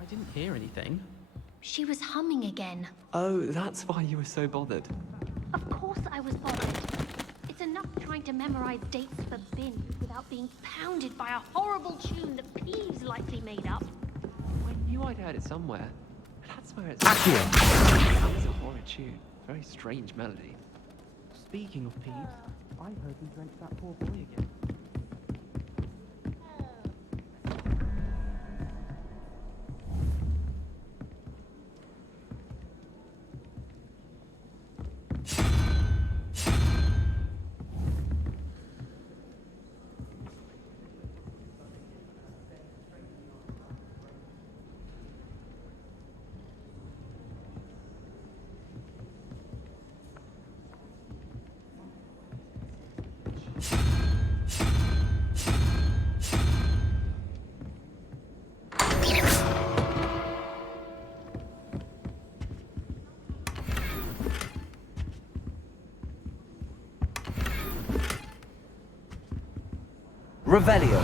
I didn't hear anything. She was humming again. Oh, that's why you were so bothered. Of course I was bothered. It's enough trying to memorize dates for bins without being pounded by a horrible tune that Peeves likely made up. I knew I'd heard it somewhere. That's where it's... Accio! That was a horrid tune. Very strange melody. Speaking of Peeves, I heard he drenched that poor boy again. Revelio.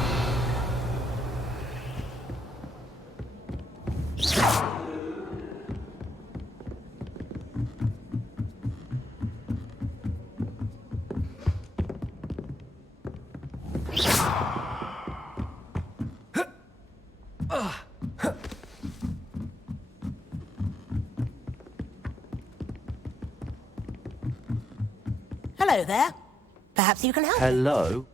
Hello there. Perhaps you can help. Hello?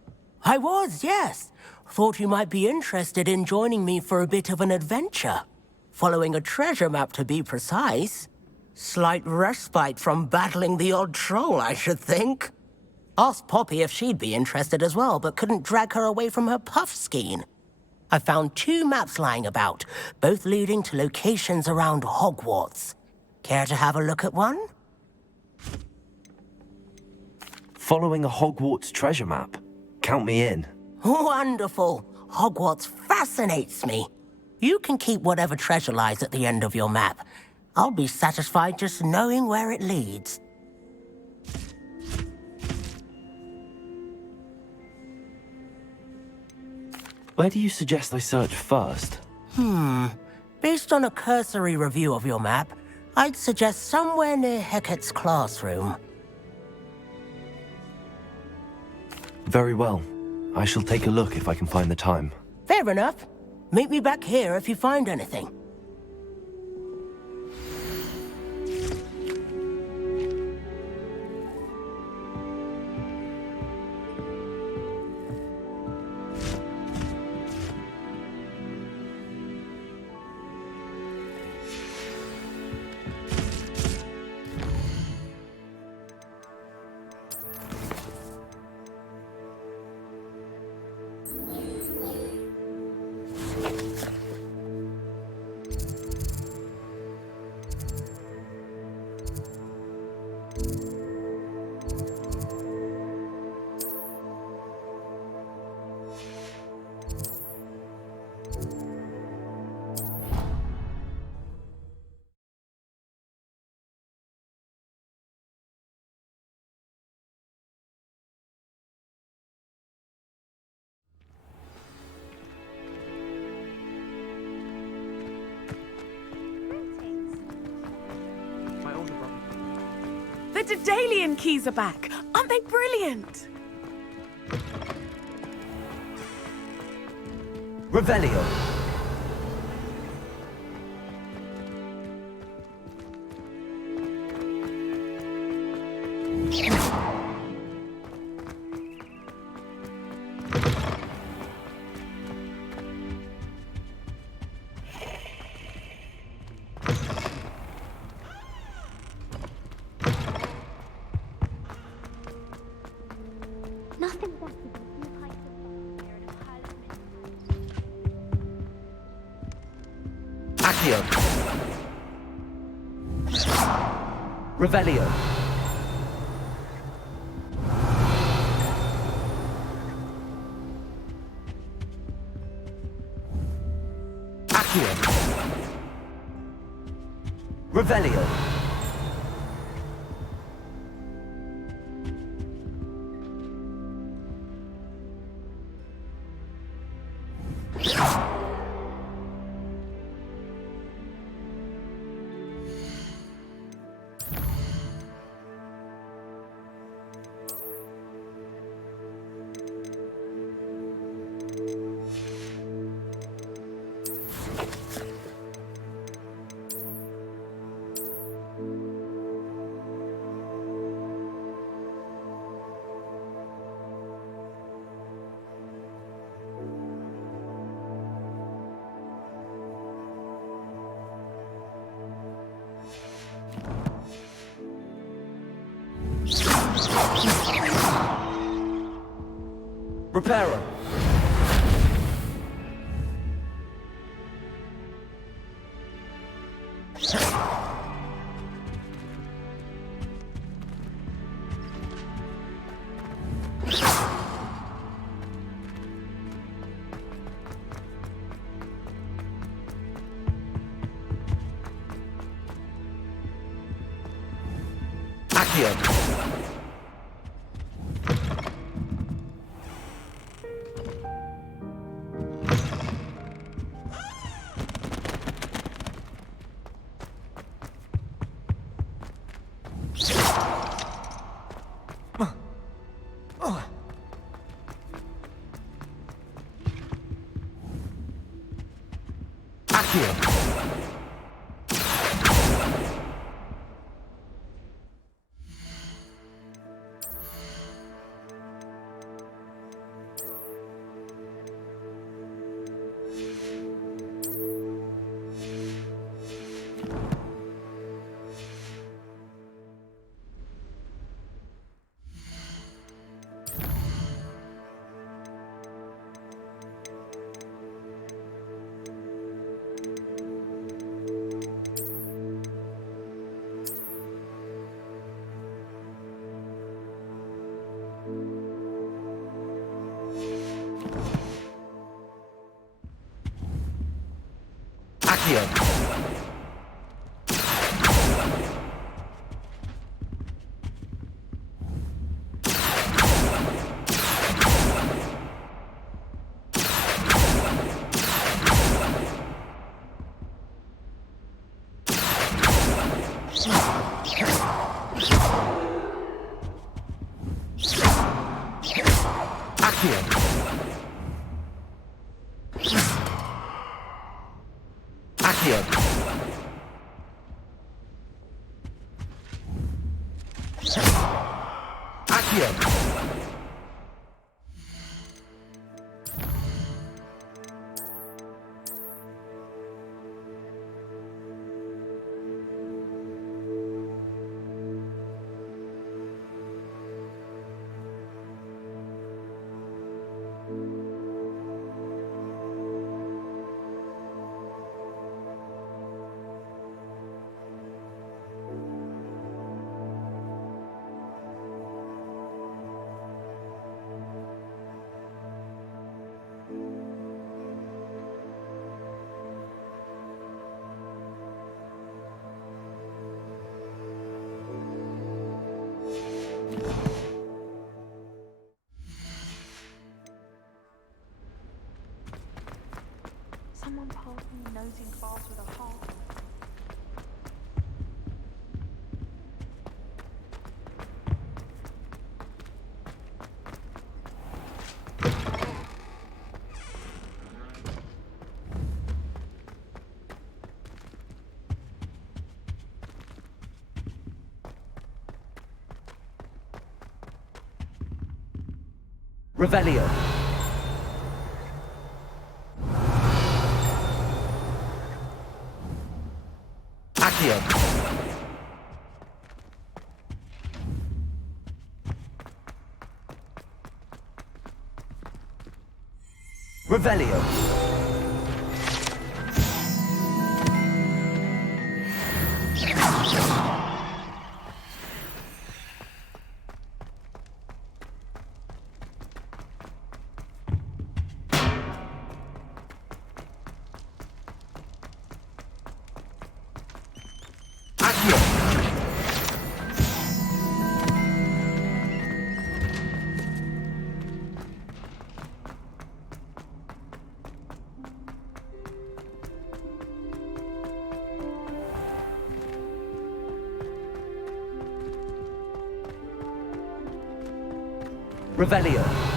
I was, yes. Thought you might be interested in joining me for a bit of an adventure. Following a treasure map, to be precise. Slight respite from battling the odd troll, I should think. Asked Poppy if she'd be interested as well, but couldn't drag her away from her puff skein. I found 2 maps lying about, both leading to locations around Hogwarts. Care to have a look at one? Following a Hogwarts treasure map. Count me in. Wonderful. Hogwarts fascinates me. You can keep whatever treasure lies at the end of your map. I'll be satisfied just knowing where it leads. Where do you suggest I search first? Based on a cursory review of your map, I'd suggest somewhere near Hecat's classroom. Very well. I shall take a look if I can find the time. Fair enough. Meet me back here if you find anything. The Daedalian keys are back. Aren't they brilliant? Revelio. Nothing better than a few pints of beer and a Accio. Revelio. Repairer. Accio. Accio. Someone passed me nosing glass with a heart. Revelio. Accio. Revelio. Revelio.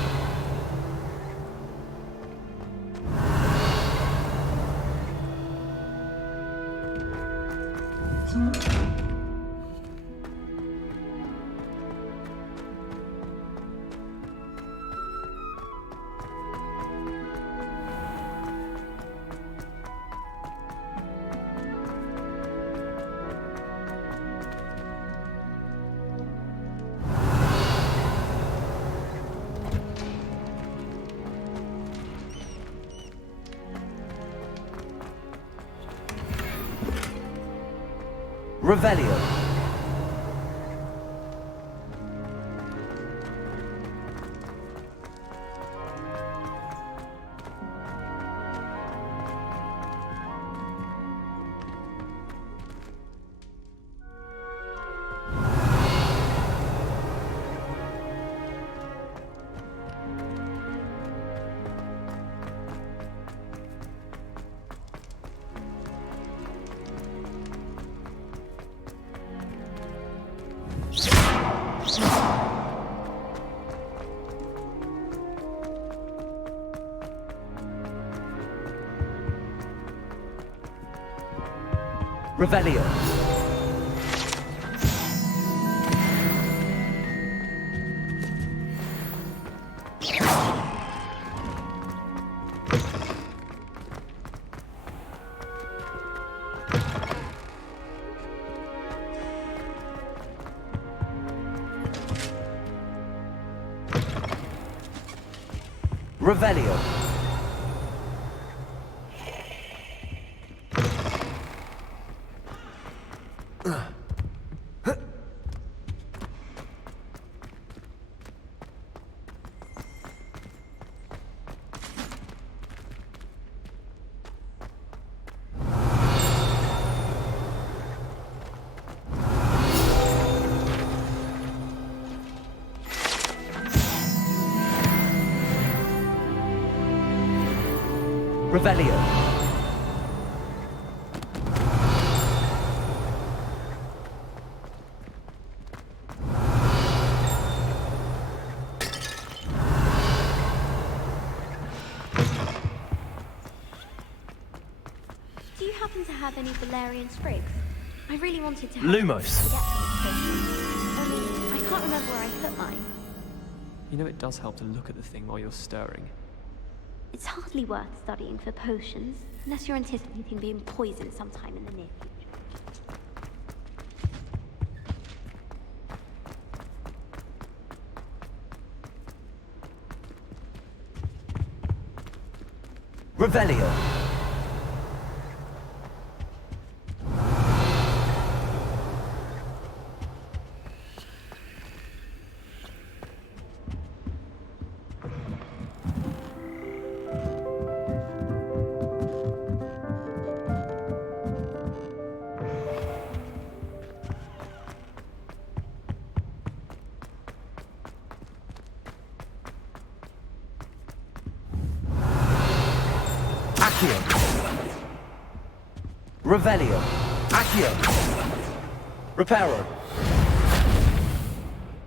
Revelio. Revelio. Revelio. Revelio. Do you happen to have any Valerian sprigs? I really wanted to have Lumos. to get to this potion. Only I can't remember where I put mine. You know it does help to look at the thing while you're stirring. It's hardly worth studying for potions, unless you're anticipating being poisoned sometime in the near future. Revelio. Accio. Revelio. Accio. Reparo.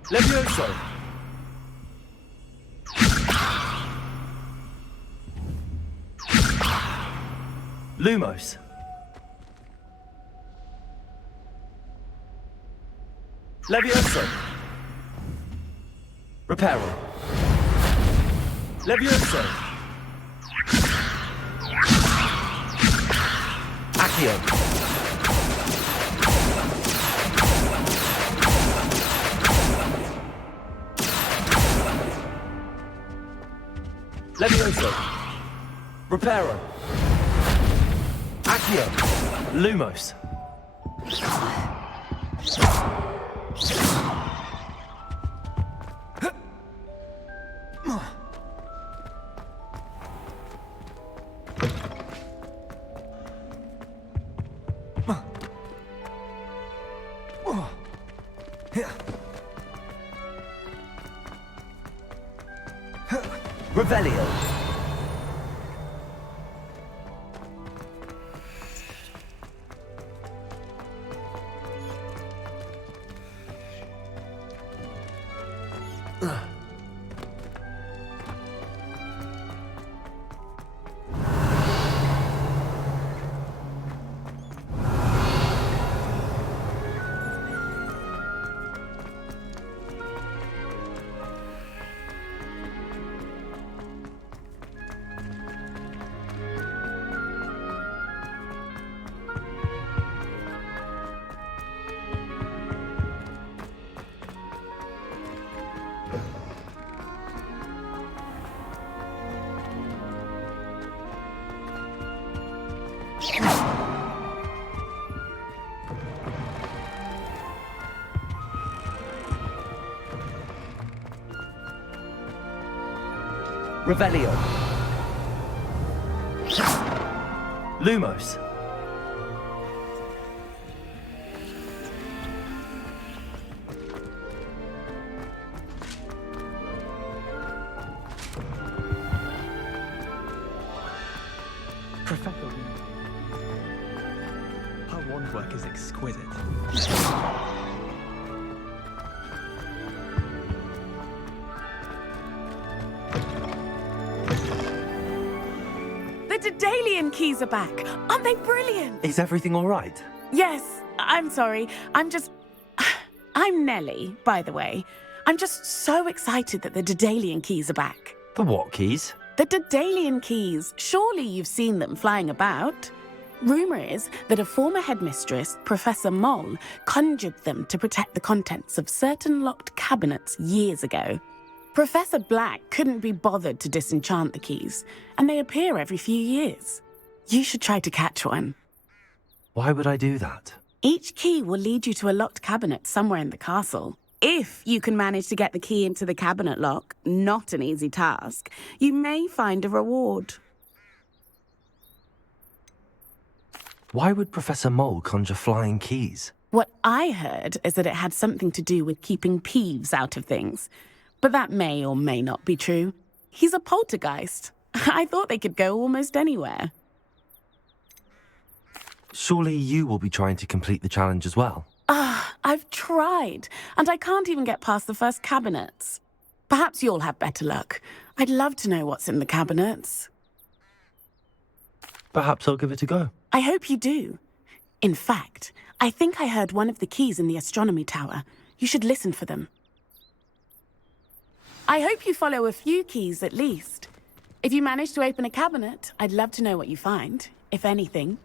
Levioso. Lumos. Levioso. Reparo. Levioso. Accio. Levioso. Reparo. Accio. Lumos. Revelio. Revelio. Lumos. Professor, her wand work is exquisite. The Daedalian keys are back. Aren't they brilliant? Is everything all right? Yes, I'm sorry. I'm Nellie, by the way. I'm just so excited that the Daedalian keys are back. The what keys? The Daedalian keys. Surely you've seen them flying about. Rumour is that a former headmistress, Professor Moll, conjured them to protect the contents of certain locked cabinets years ago. Professor Black couldn't be bothered to disenchant the keys, and they appear every few years. You should try to catch one. Why would I do that? Each key will lead you to a locked cabinet somewhere in the castle. If you can manage to get the key into the cabinet lock, not an easy task, you may find a reward. Why would Professor Mole conjure flying keys? What I heard is that it had something to do with keeping Peeves out of things. But that may or may not be true. He's a poltergeist. I thought they could go almost anywhere. Surely you will be trying to complete the challenge as well. I've tried, and I can't even get past the first cabinets. Perhaps you'll have better luck. I'd love to know what's in the cabinets. Perhaps I'll give it a go. I hope you do. In fact, I think I heard one of the keys in the astronomy tower. You should listen for them. I hope you follow a few keys at least. If you manage to open a cabinet, I'd love to know what you find, if anything.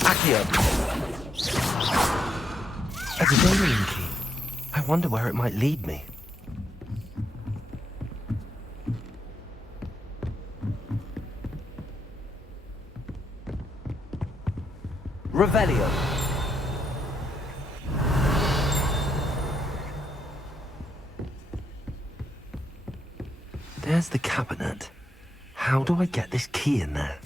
Accio. A Daedalian key. I wonder where it might lead me. Revelio. There's the cabinet. How do I get this key in there?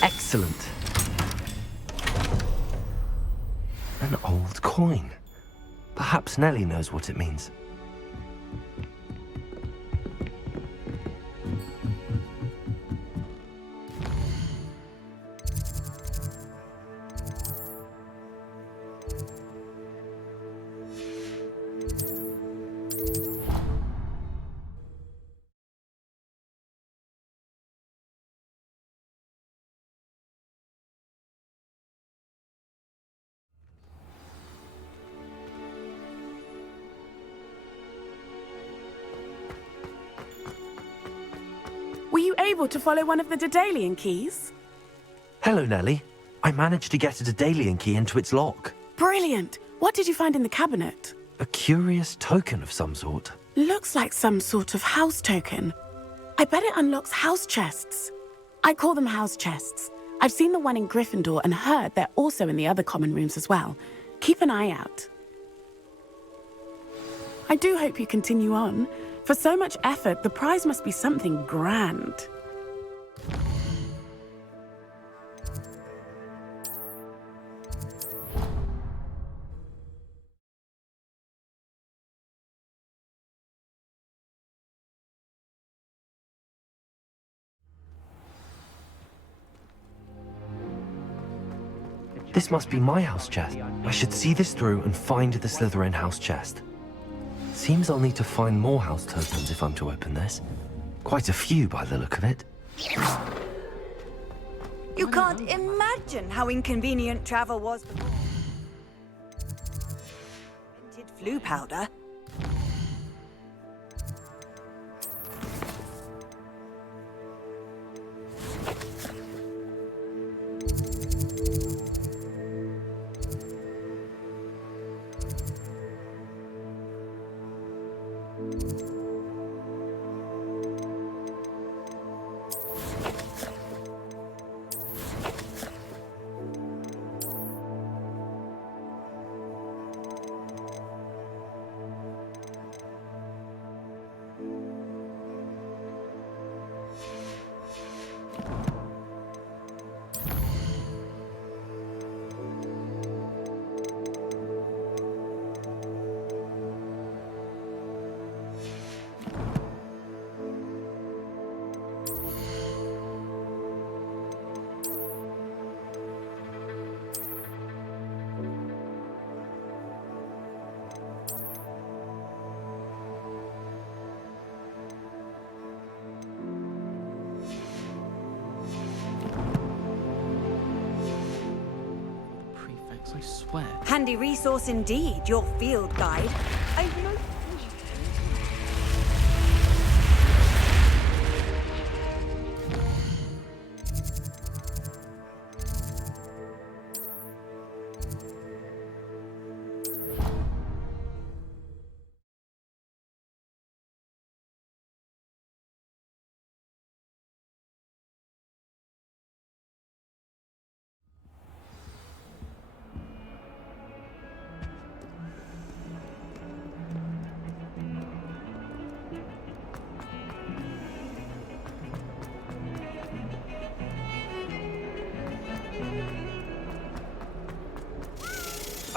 Excellent. An old coin. Perhaps Nellie knows what it means. Were you able to follow one of the Daedalian keys? Hello, Nellie. I managed to get a Daedalian key into its lock. Brilliant! What did you find in the cabinet? A curious token of some sort. Looks like some sort of house token. I bet it unlocks house chests. I call them house chests. I've seen the one in Gryffindor and heard they're also in the other common rooms as well. Keep an eye out. I do hope you continue on. For so much effort, the prize must be something grand. This must be my house chest. I should see this through and find the Slytherin house chest. Seems I'll need to find more house tokens if I'm to open this. Quite a few by the look of it. You can't imagine how inconvenient travel was before. Invented flu powder. Prefects, I swear. Handy resource indeed, your field guide. I've no...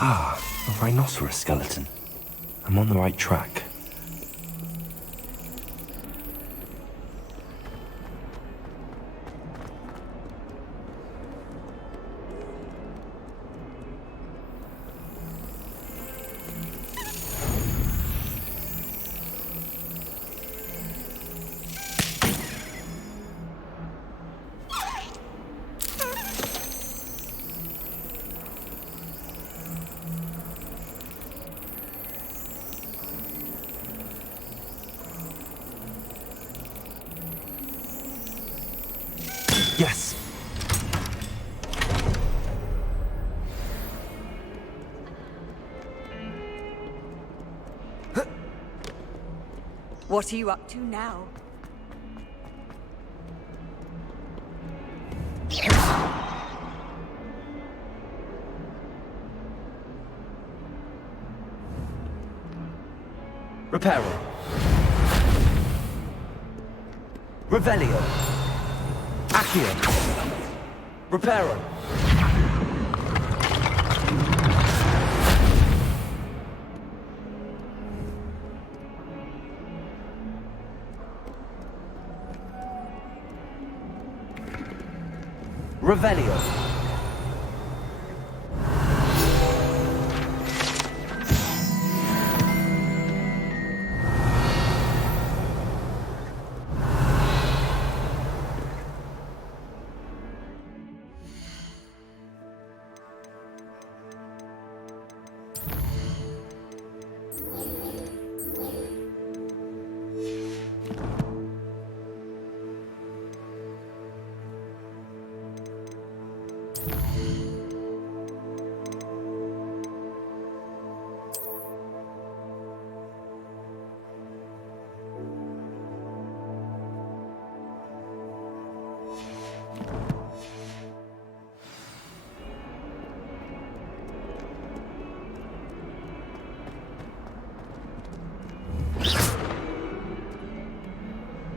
Ah, a rhinoceros skeleton. I'm on the right track. Yes. What are you up to now? Reparo. Revelio. Accio. Reparo. Revelio.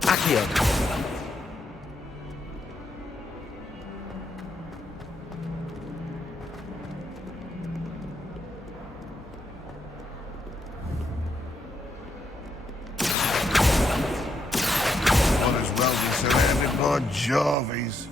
Accio. Might as well be surrounded by Jarvies.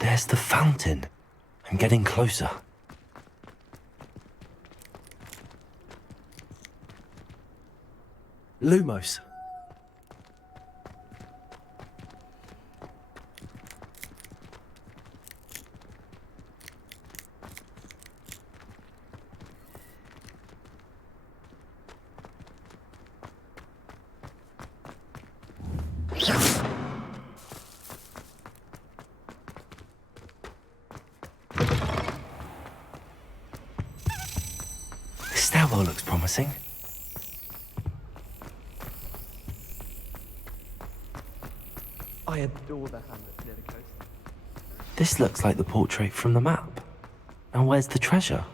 There's the fountain. I'm getting closer. Lumos. This stairwell looks promising. I adore the hamlet near the coast. This looks like the portrait from the map. Now where's the treasure?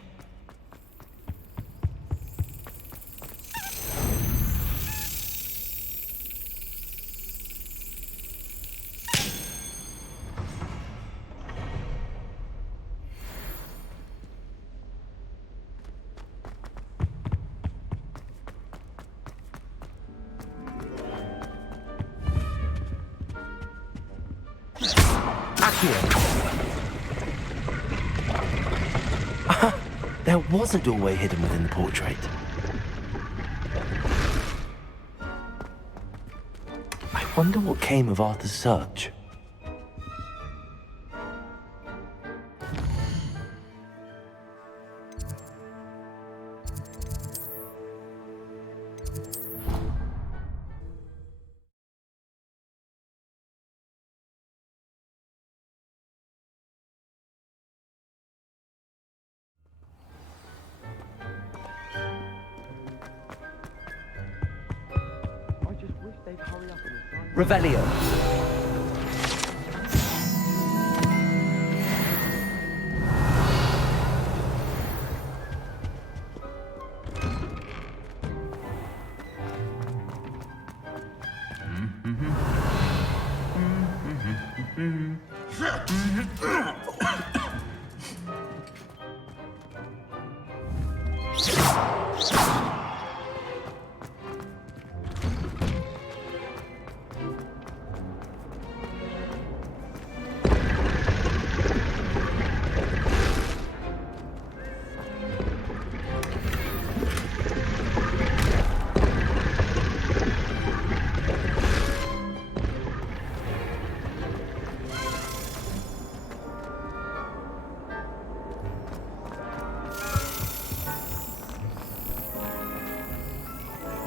There was a doorway hidden within the portrait. I wonder what came of Arthur's search. I just wish they'd hurry up and assign. Revelio.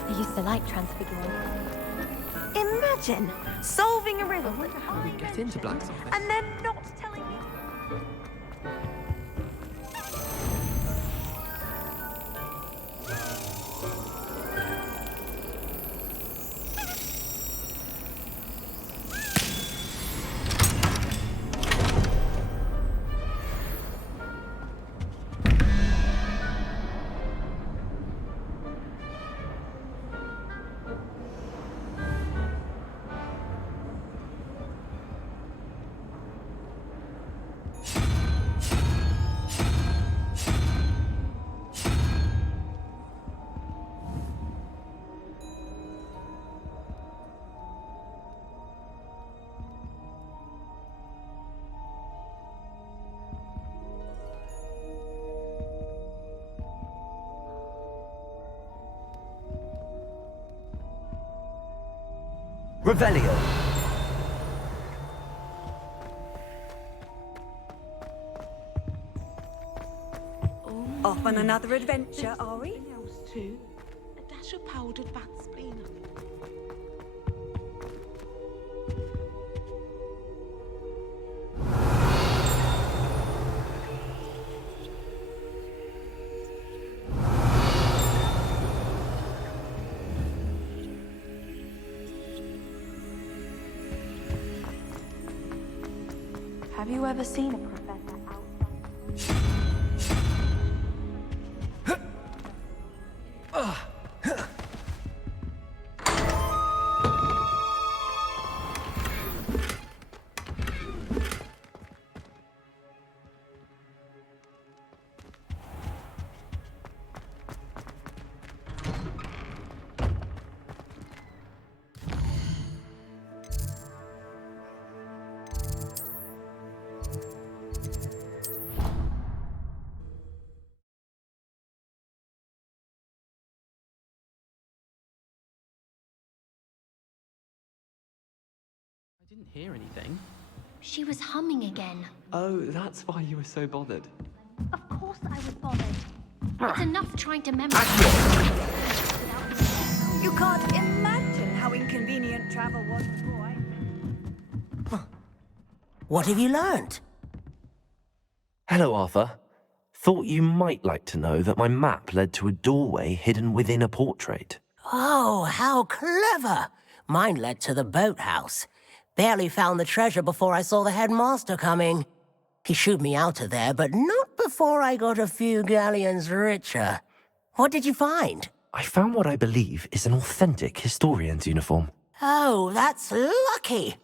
I used to like transfiguring. Imagine solving a riddle with How do we get into Black's office? and then not telling me. Revelio. Off on another adventure, are we? Too. A dash your powdered bat spleen. Have you ever seen a professor outside? I didn't hear anything. She was humming again. Oh, that's why you were so bothered. Of course I was bothered. It's enough trying to memorize. You can't imagine how inconvenient travel was before I... What have you learned? Hello, Arthur. Thought you might like to know that my map led to a doorway hidden within a portrait. Oh, how clever! Mine led to the boathouse. Barely found the treasure before I saw the headmaster coming. He shooed me out of there, but not before I got a few galleons richer. What did you find? I found what I believe is an authentic historian's uniform. Oh, that's lucky.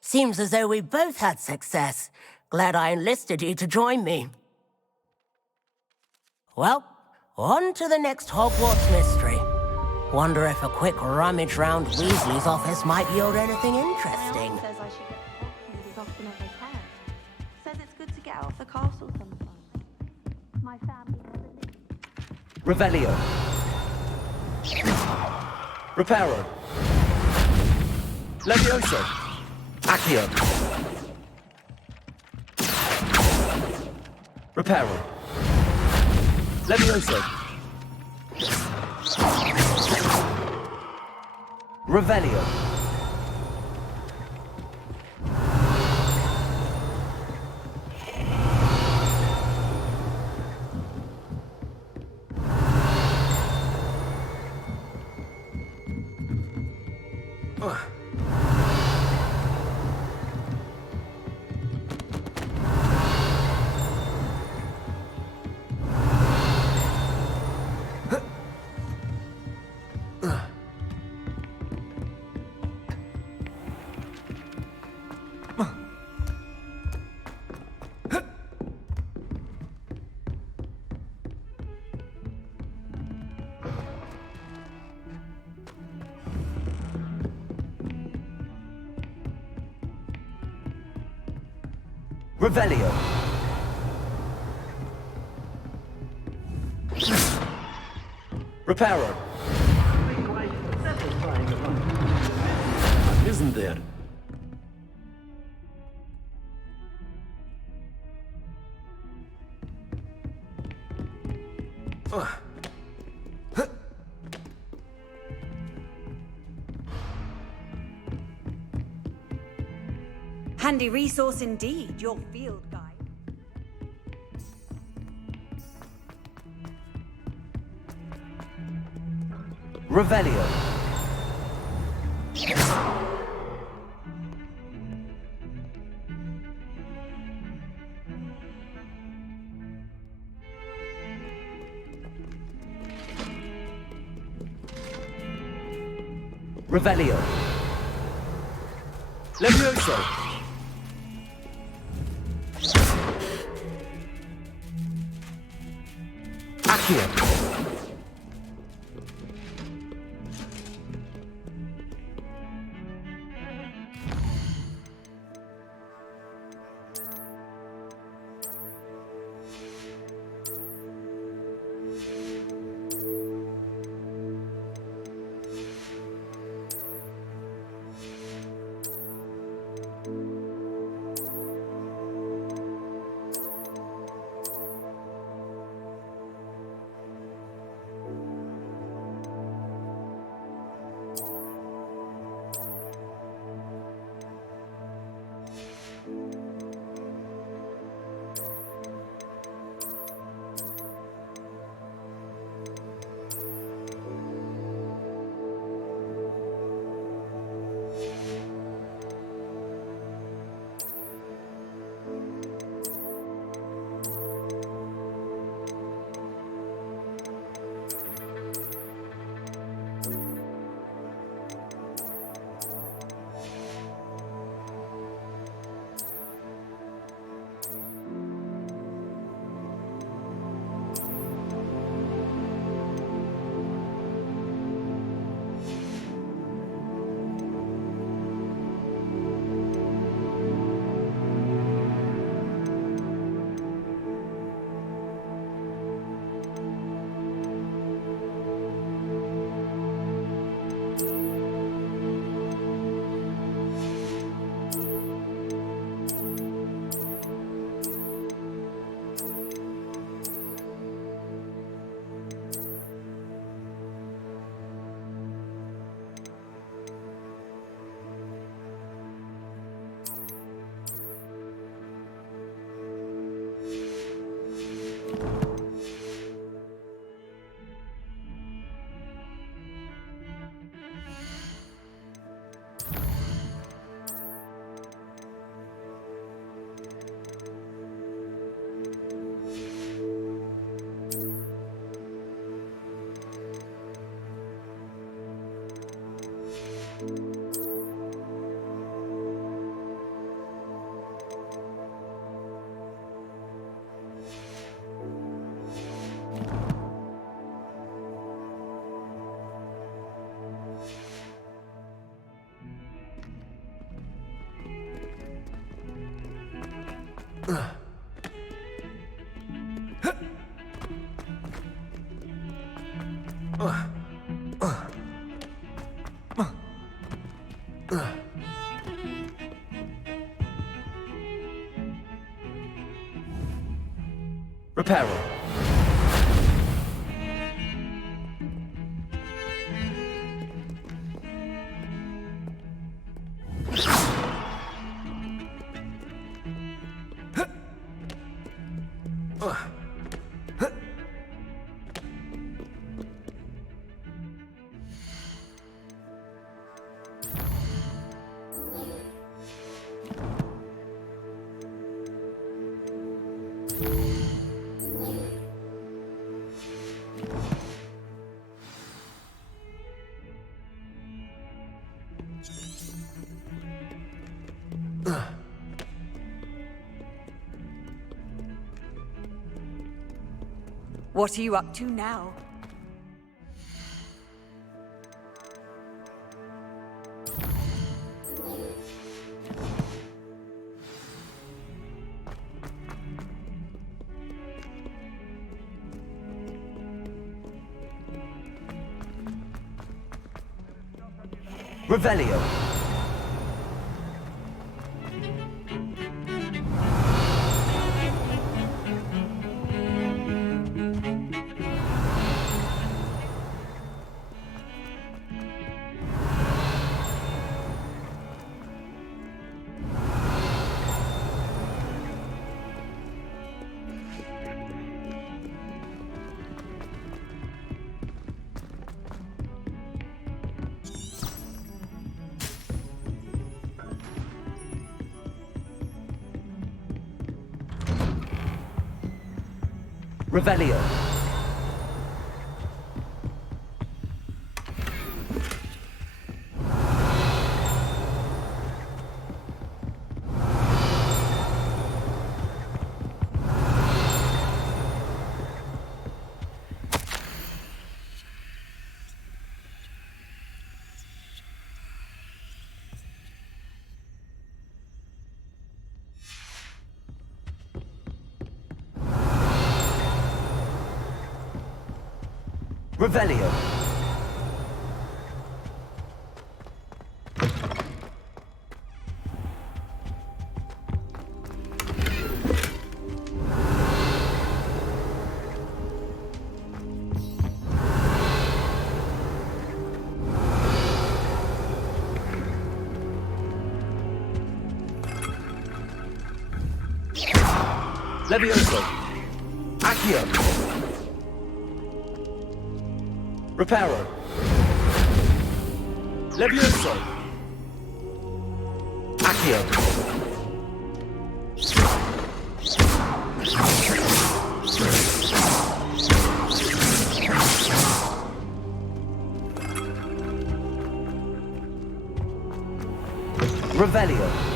Seems as though we both had success. Glad I enlisted you to join me. Well, on to the next Hogwarts mystery. Wonder if a quick rummage round Weasley's office might yield anything interesting. Says I should get copies as often as I can. Says it's good to get out of the castle sometimes. My family never lived. Revelio. Reparo. Levioso. Accio. Reparo. Levioso. Revelio. Revelio. Reparo. Isn't there? Handy resource indeed, your field guide. Revelio. Revelio. Levioso. Accio. Reparo. What are you up to now? Revelio. Revelio. Revelio. Levioso. Accio. Reparo. Levioso. Accio. Revelio.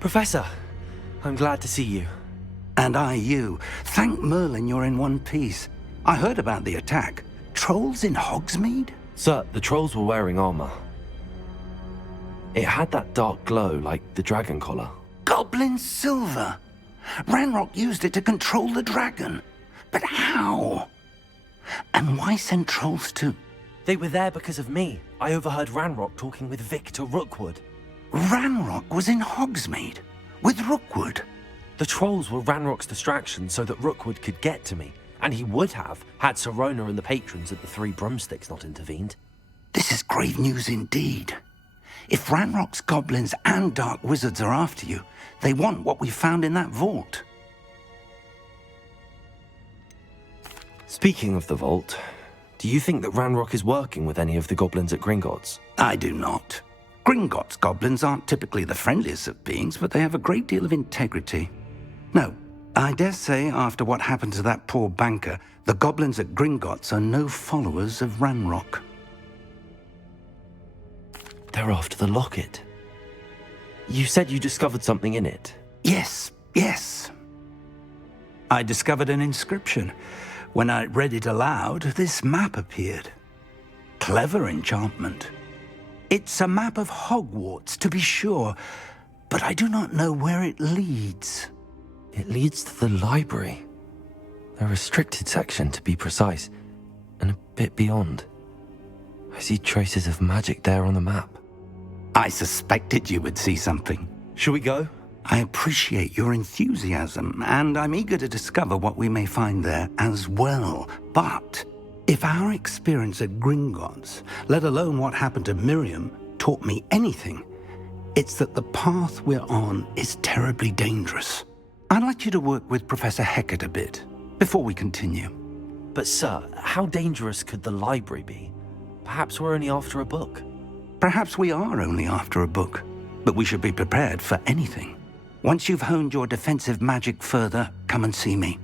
Professor, I'm glad to see you. And I you. Thank Merlin you're in one piece. I heard about the attack. Trolls in Hogsmeade? Sir, the trolls were wearing armor. It had that dark glow like the dragon collar. Goblin silver! Ranrock used it to control the dragon. But how? And why send trolls too? They were there because of me. I overheard Ranrock talking with Victor Rookwood. Ranrock was in Hogsmeade? With Rookwood? The trolls were Ranrock's distraction so that Rookwood could get to me. And he would have, had Sirona and the patrons at the Three Broomsticks not intervened. This is grave news indeed. If Ranrock's goblins and dark wizards are after you, they want what we found in that vault. Speaking of the vault, do you think that Ranrock is working with any of the goblins at Gringotts? I do not. Gringotts goblins aren't typically the friendliest of beings, but they have a great deal of integrity. No, I dare say after what happened to that poor banker, the goblins at Gringotts are no followers of Ranrock. They're after the locket. You said you discovered something in it. Yes. I discovered an inscription. When I read it aloud, this map appeared. Clever enchantment. It's a map of Hogwarts, to be sure, but I do not know where it leads. It leads to the library. The restricted section, to be precise, and a bit beyond. I see traces of magic there on the map. I suspected you would see something. Shall we go? I appreciate your enthusiasm, and I'm eager to discover what we may find there as well. But if our experience at Gringotts, let alone what happened to Miriam, taught me anything, it's that the path we're on is terribly dangerous. I'd like you to work with Professor Hecat a bit before we continue. But sir, how dangerous could the library be? Perhaps we're only after a book. Perhaps we are only after a book, but we should be prepared for anything. Once you've honed your defensive magic further, come and see me.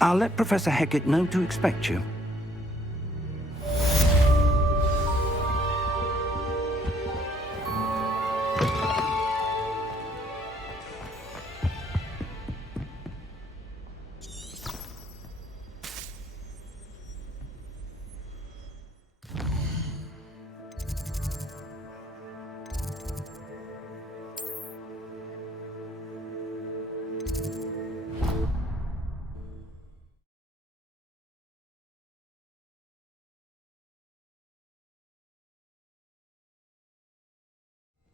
I'll let Professor Hecat know to expect you.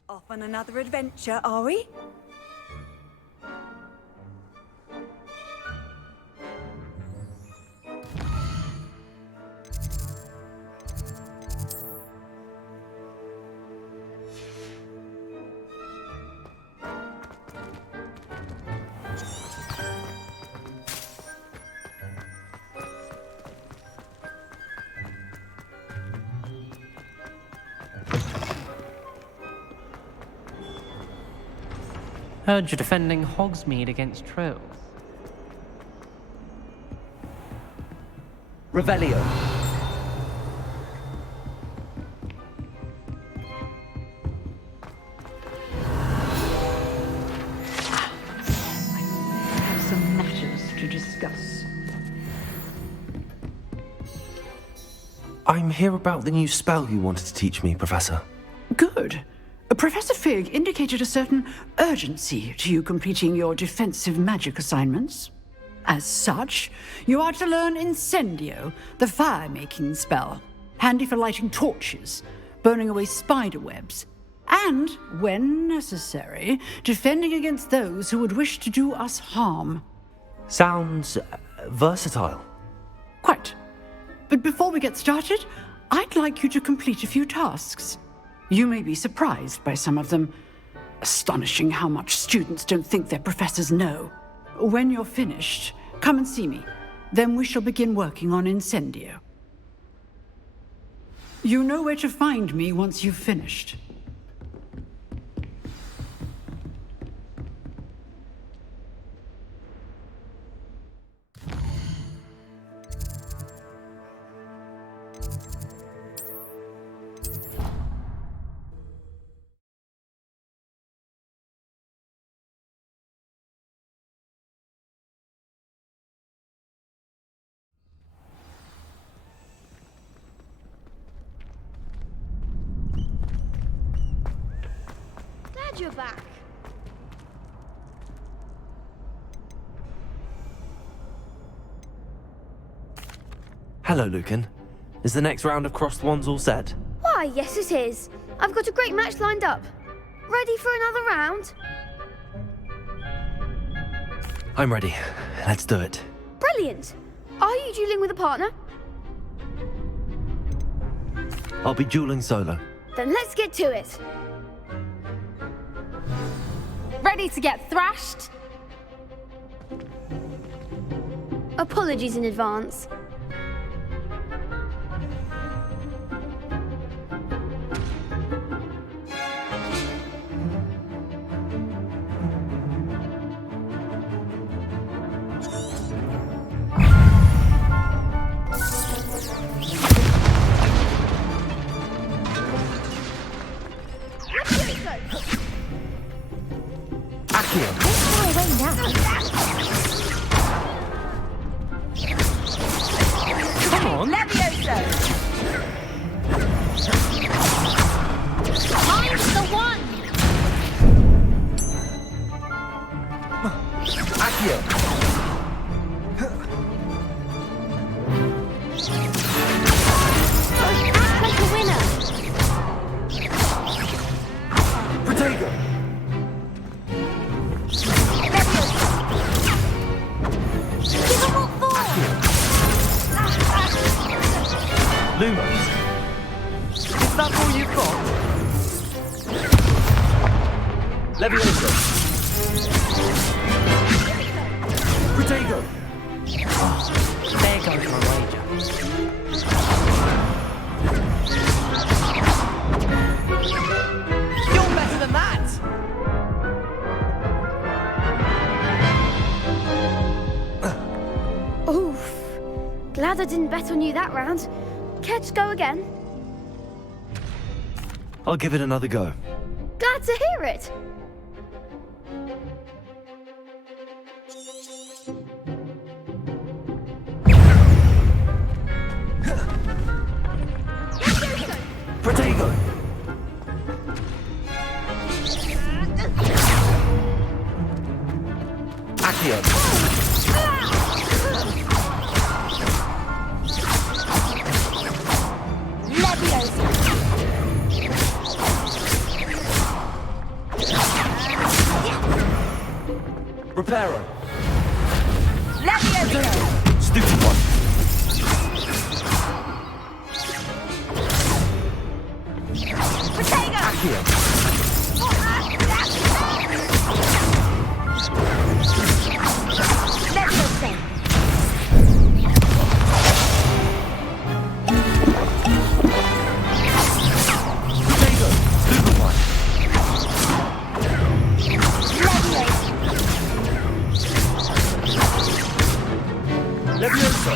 Off on another adventure, are we? Heard you're defending Hogsmeade against trolls. Revelio. I have some matters to discuss. I'm here about the new spell you wanted to teach me, Professor. Good. Professor Fig indicated a certain urgency to you completing your defensive magic assignments. As such, you are to learn Incendio, the fire-making spell, handy for lighting torches, burning away spider webs, and, when necessary, defending against those who would wish to do us harm. Sounds versatile. Quite. But before we get started, I'd like you to complete a few tasks. You may be surprised by some of them. Astonishing how much students don't think their professors know. When you're finished, come and see me. Then we shall begin working on Incendio. You know where to find me once you've finished. Glad you're back. Hello, Lucan. Is the next round of Crossed Wands all set? Why, yes it is. I've got a great match lined up. Ready for another round? I'm ready. Let's do it. Brilliant. Are you dueling with a partner? I'll be dueling solo. Then let's get to it. Ready to get thrashed? Apologies in advance. Glad I didn't bet on you that round. Care to go again? I'll give it another go. Glad to hear it. Protego! Accio! Reparo! Levioso! Stupid one! Protego! Accio! Levioso! Protego! Stupid one! Levioso!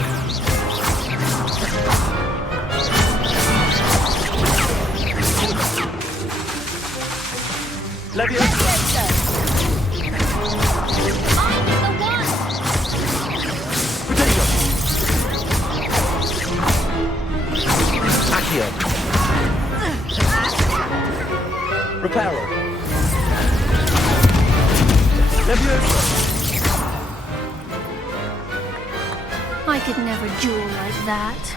Levioso! I'm the one! Protego! Accio! Reparo! Levioso! I could never duel like that.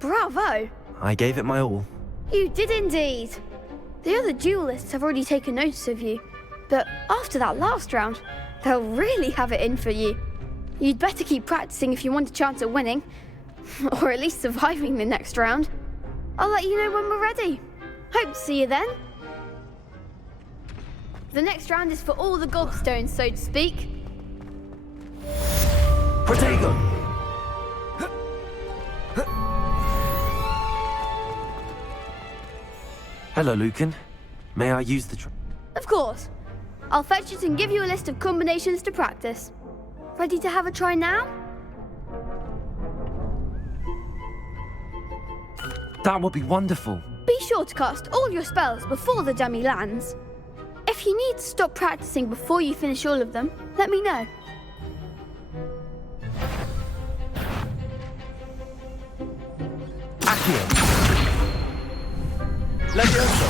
Bravo! I gave it my all. You did indeed. The other duelists have already taken notice of you, but after that last round, they'll really have it in for you. You'd better keep practicing if you want a chance at winning, or at least surviving the next round. I'll let you know when we're ready. Hope to see you then. The next round is for all the gobstones, so to speak. Protego! Hello, Lucan. May I use the Of course. I'll fetch it and give you a list of combinations to practice. Ready to have a try now? That would be wonderful. Be sure to cast all your spells before the dummy lands. If you need to stop practicing before you finish all of them, let me know. Accio! Levioso!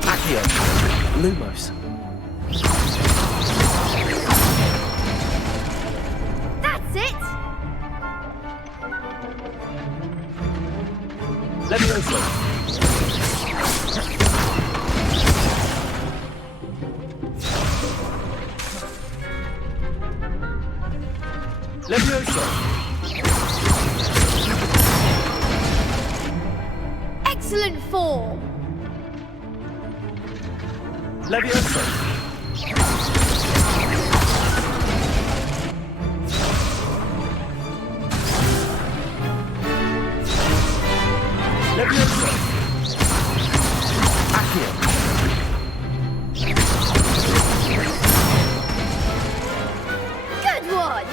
Accio! Lumos! That's it! Levioso! Levioso! Excellent form! Levioso! Levioso! Accio! Good one!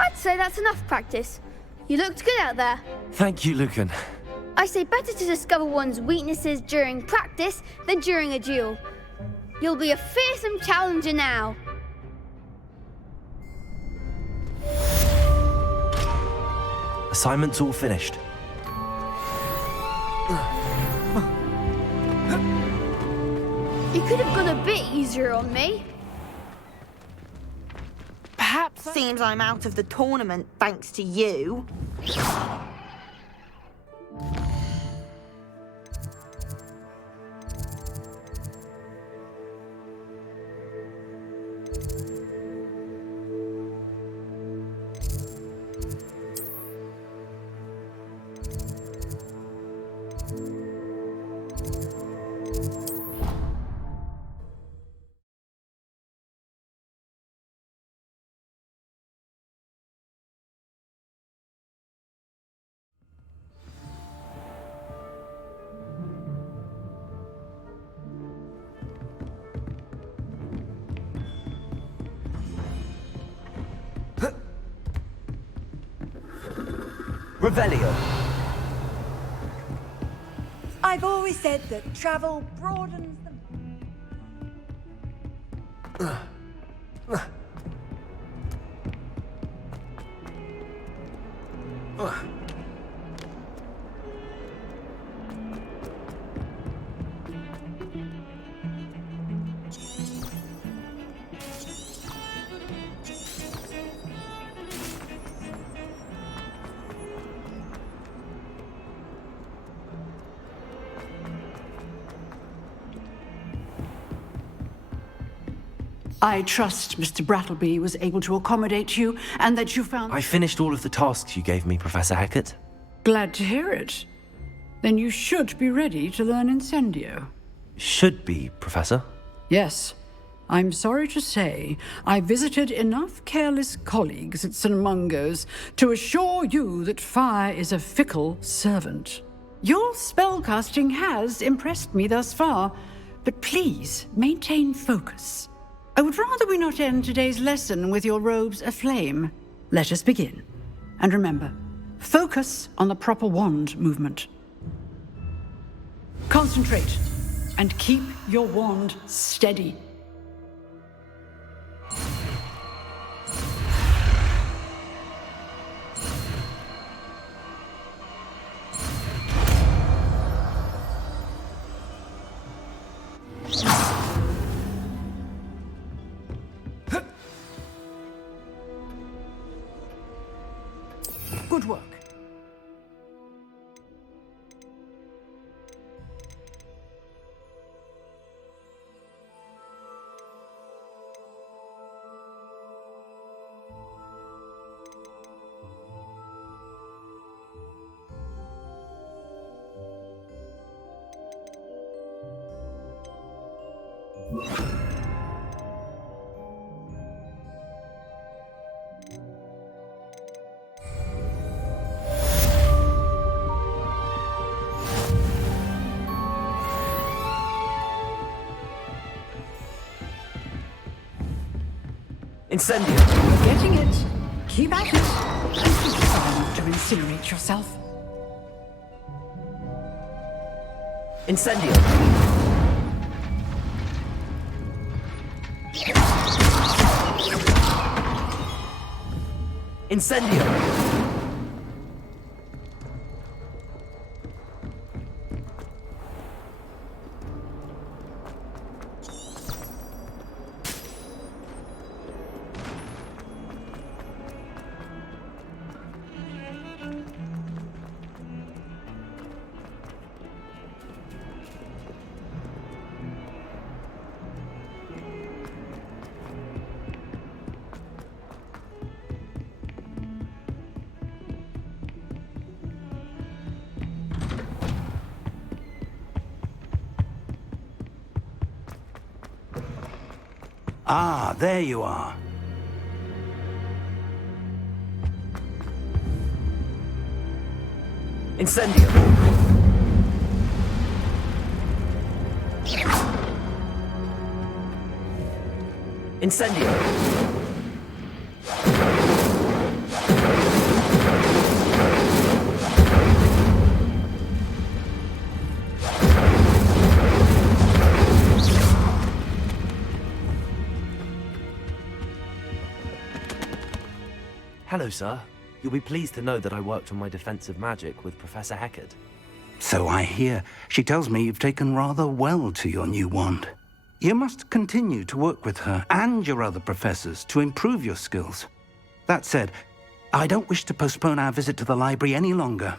I'd say that's enough practice. You looked good out there. Thank you, Lucan. I say better to discover one's weaknesses during practice than during a duel. You'll be a fearsome challenger now. Assignment's all finished. You could have gone a bit easier on me. Perhaps. Seems I'm out of the tournament thanks to you. Revelio. I've always said that travel broadens the... I trust Mr. Brattleby was able to accommodate you and that you found... I finished all of the tasks you gave me, Professor Hackett. Glad to hear it. Then you should be ready to learn Incendio. Should be, Professor. Yes. I'm sorry to say, I visited enough careless colleagues at St. Mungo's to assure you that fire is a fickle servant. Your spellcasting has impressed me thus far, but please maintain focus. I would rather we not end today's lesson with your robes aflame. Let us begin. And remember, focus on the proper wand movement. Concentrate, and keep your wand steady. Good work. Incendio! You're getting it. Keep at it. I think you're far enough to incinerate yourself. Incendio! Incendio! Ah, there you are. Incendio! Incendio! Hello, sir. You'll be pleased to know that I worked on my defensive magic with Professor Heckard. So I hear. She tells me you've taken rather well to your new wand. You must continue to work with her and your other professors to improve your skills. That said, I don't wish to postpone our visit to the library any longer.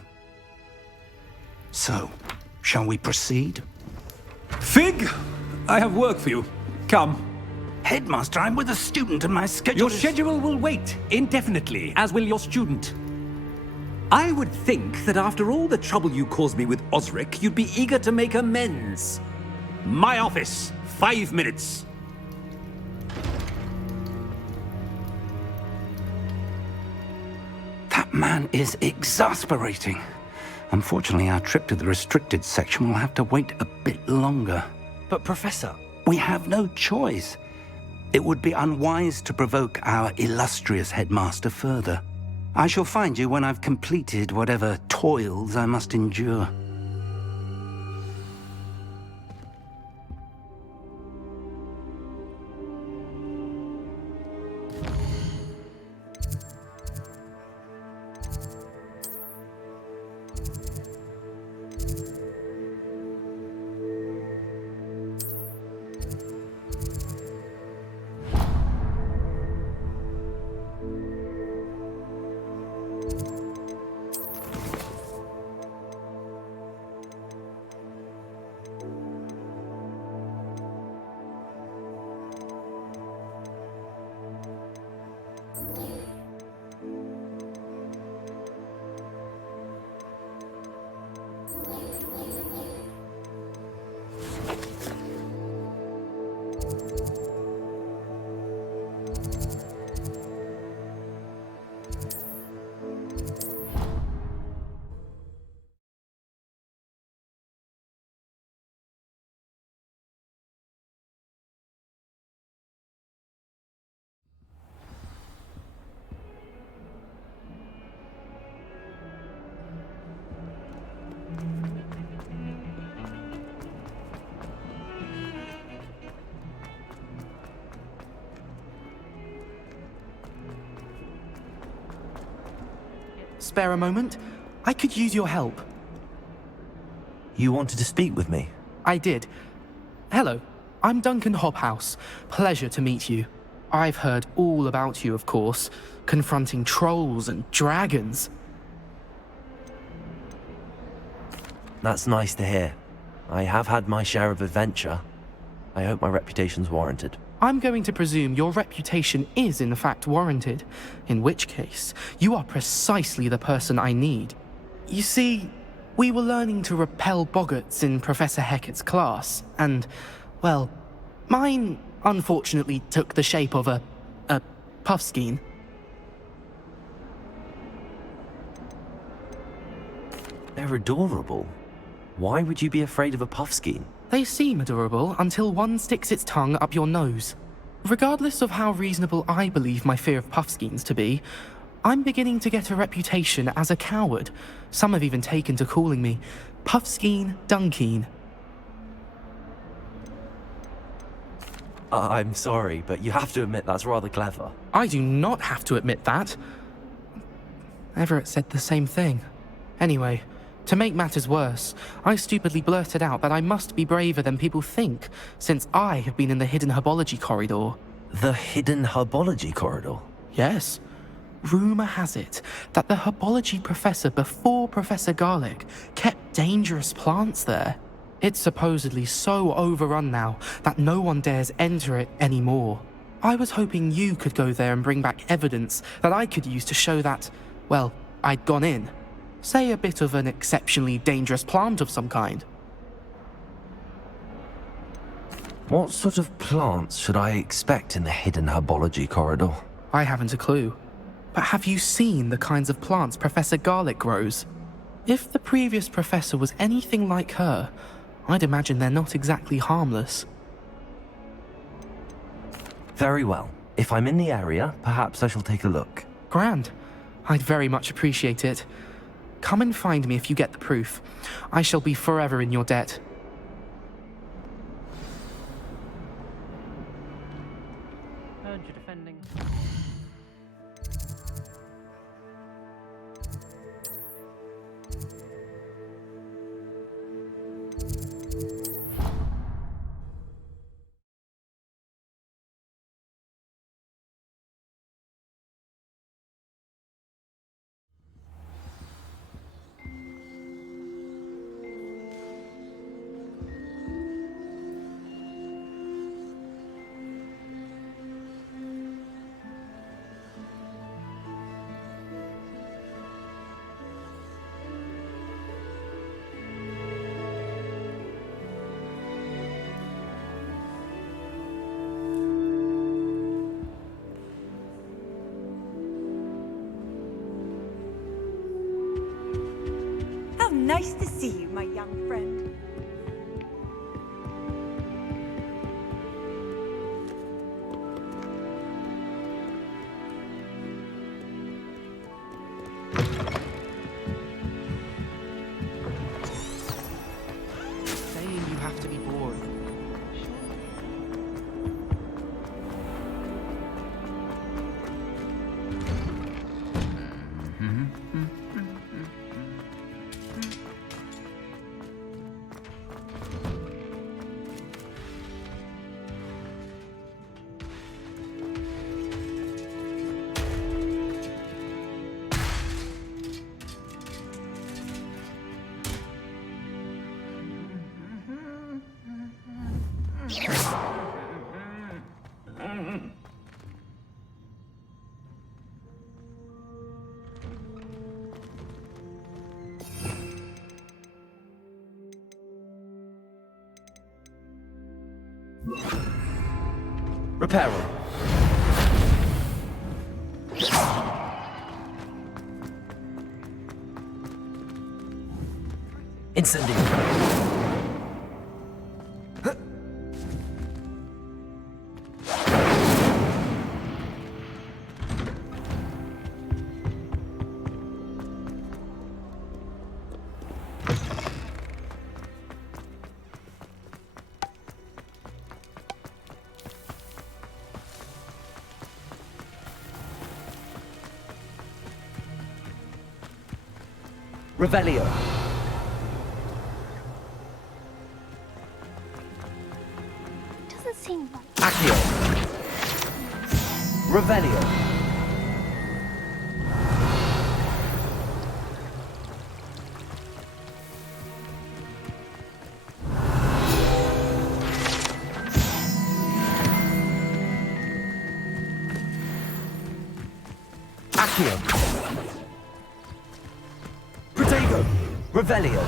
So, shall we proceed? Fig, I have work for you. Come. Headmaster, I'm with a student and my schedule Your schedule will wait indefinitely, as will your student. I would think that after all the trouble you caused me with Osric, you'd be eager to make amends. My office, 5 minutes. That man is exasperating. Unfortunately, our trip to the restricted section will have to wait a bit longer. But, Professor... We have no choice. It would be unwise to provoke our illustrious headmaster further. I shall find you when I've completed whatever toils I must endure. Spare a moment? I could use your help. You wanted to speak with me? I did. Hello, I'm Duncan Hobhouse. Pleasure to meet you. I've heard all about you, of course, confronting trolls and dragons. That's nice to hear. I have had my share of adventure. I hope my reputation's warranted. I'm going to presume your reputation is in fact warranted, in which case, you are precisely the person I need. You see, we were learning to repel boggarts in Professor Heckard's class, and, well, mine unfortunately took the shape of a puffskein. They're adorable. Why would you be afraid of a puffskein? They seem adorable until one sticks its tongue up your nose. Regardless of how reasonable I believe my fear of puffskeins to be, I'm beginning to get a reputation as a coward. Some have even taken to calling me Puffskein Dunkeen. I'm sorry, but you have to admit that's rather clever. I do not have to admit that. Everett said the same thing. Anyway, to make matters worse, I stupidly blurted out that I must be braver than people think, since I have been in the hidden herbology corridor. The hidden herbology corridor? Yes. Rumour has it that the herbology professor before Professor Garlic kept dangerous plants there. It's supposedly so overrun now that no one dares enter it anymore. I was hoping you could go there and bring back evidence that I could use to show that, well, I'd gone in. Say a bit of an exceptionally dangerous plant of some kind. What sort of plants should I expect in the hidden herbology corridor? I haven't a clue. But have you seen the kinds of plants Professor Garlic grows? If the previous professor was anything like her, I'd imagine they're not exactly harmless. Very well. If I'm in the area, perhaps I shall take a look. Grand. I'd very much appreciate it. Come and find me if you get the proof. I shall be forever in your debt. Heard you defending. How nice to see you, my young friend. Saying you have to be bored. Reparo. Incendio. Revelio. Doesn't seem right. Accio. Revelio. Accio. Protego. Revelio.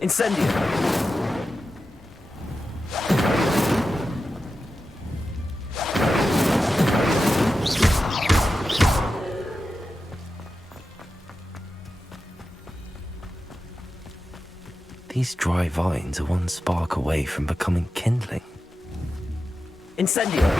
Incendio. These dry vines are one spark away from becoming kindling. Incendio!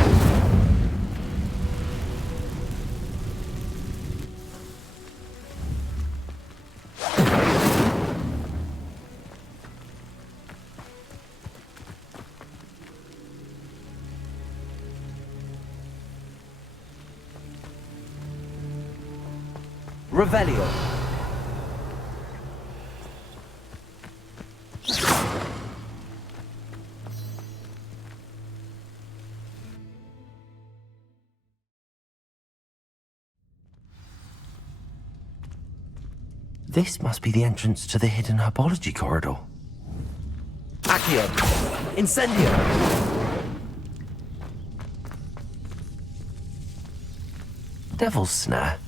Revelio. This must be the entrance to the hidden herbology corridor. Accio! Incendio! Devil's Snare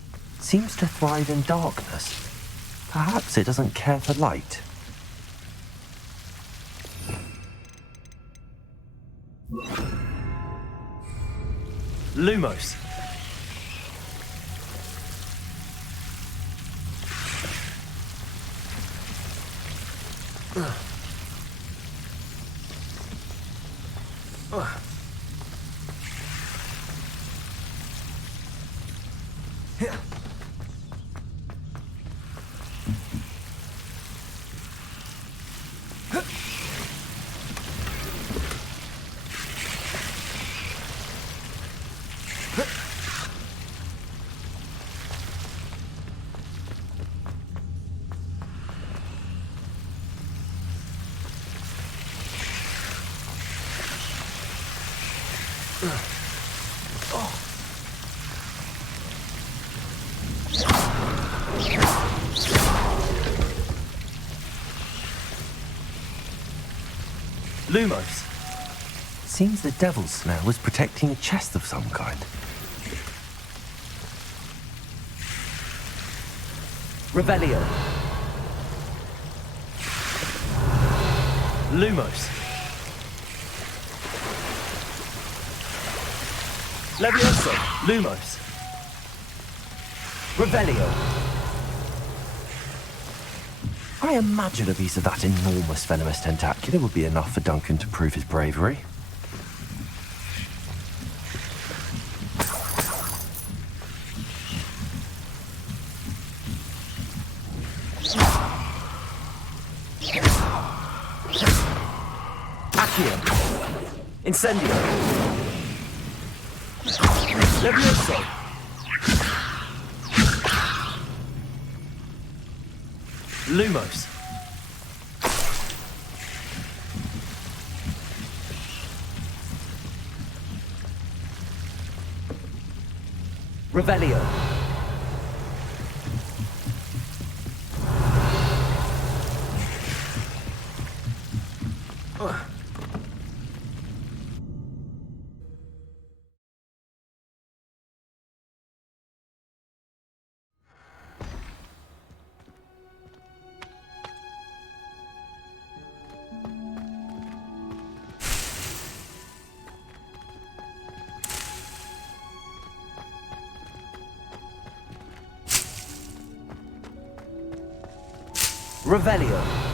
seems to thrive in darkness. Perhaps it doesn't care for light. Lumos. Lumos. Seems the devil's snare was protecting a chest of some kind. Revelio. Lumos. Levioso. Lumos. Revelio. I imagine a piece of that enormous venomous tentacular would be enough for Duncan to prove his bravery. Accio. Incendio. Levioso. Lumos. Revelio. Revelio.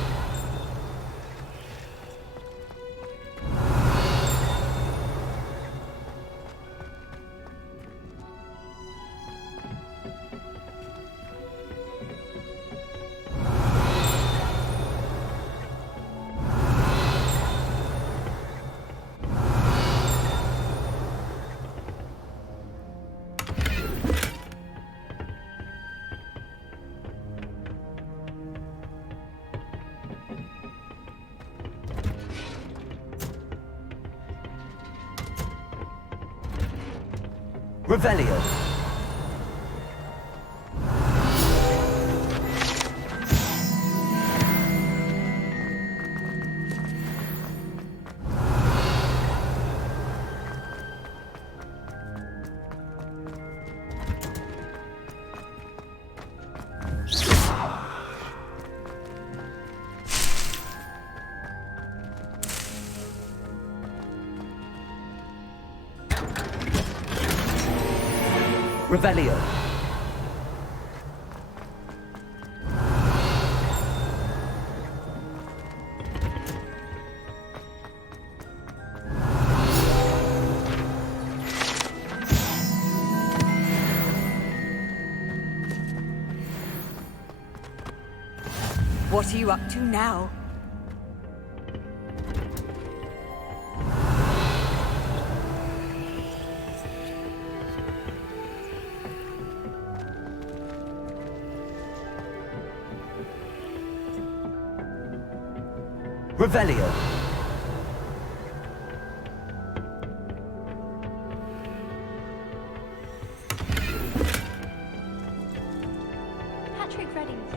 Revelio. Revelio. What are you up to now? Revelio. Patrick Reddings.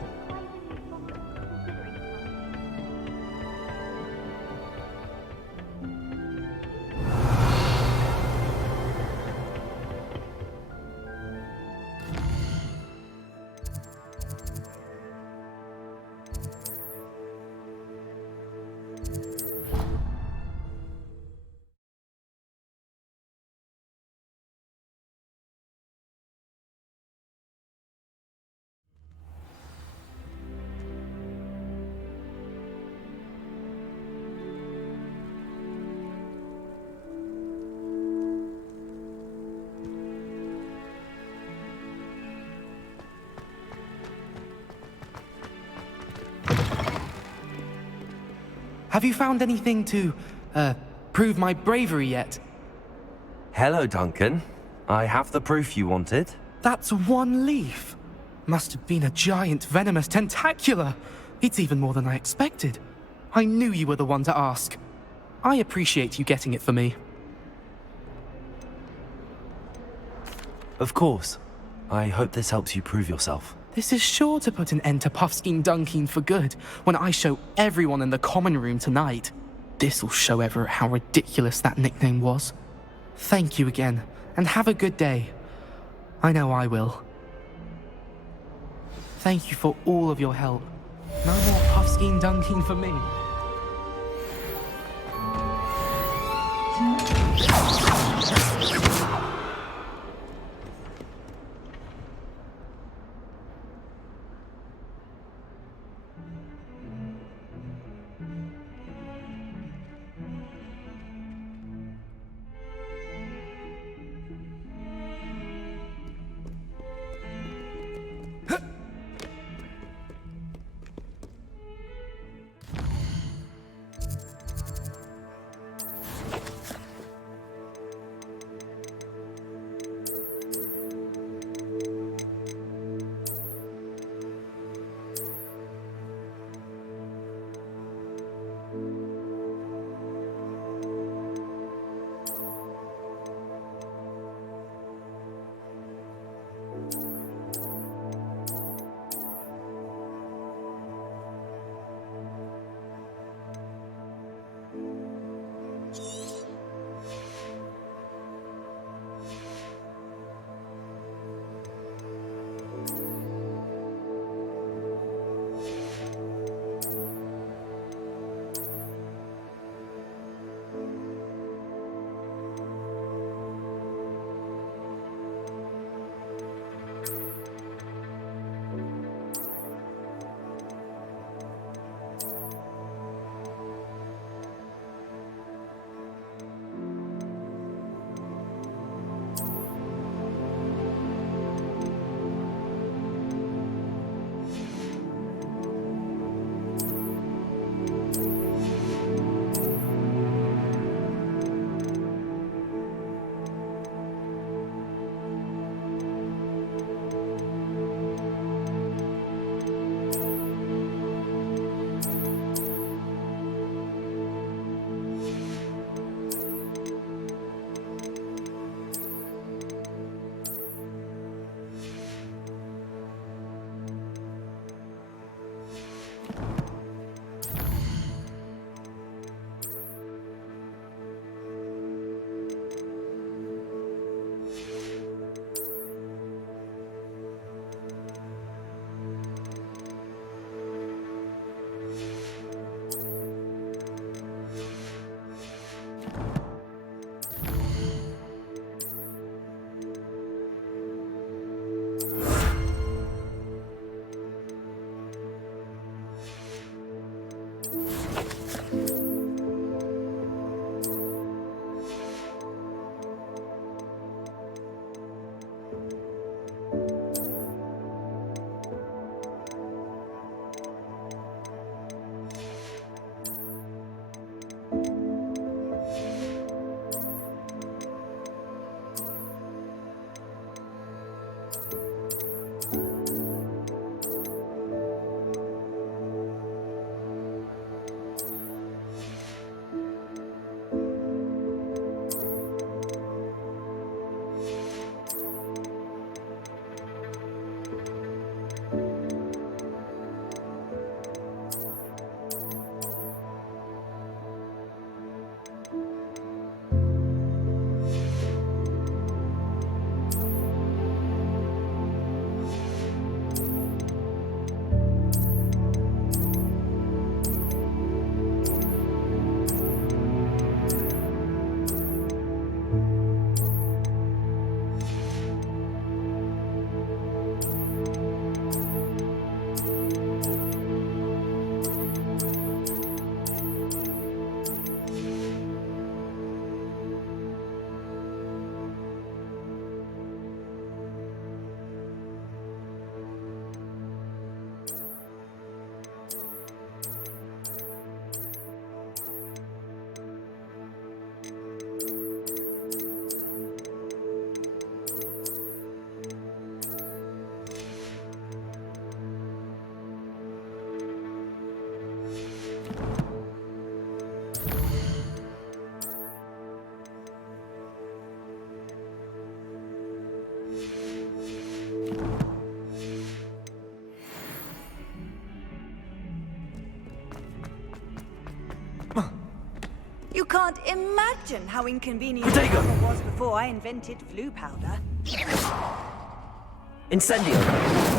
Have you found anything to, prove my bravery yet? Hello, Duncan. I have the proof you wanted. That's one leaf. Must have been a giant venomous tentacula. It's even more than I expected. I knew you were the one to ask. I appreciate you getting it for me. Of course. I hope this helps you prove yourself. This is sure to put an end to Puffskein Dunkeen for good when I show everyone in the common room tonight. This'll show Everett how ridiculous that nickname was. Thank you again, and have a good day. I know I will. Thank you for all of your help. No more Puffskein Dunkeen for me. can't imagine how inconvenient Protego! it was before I invented flu powder. Incendio!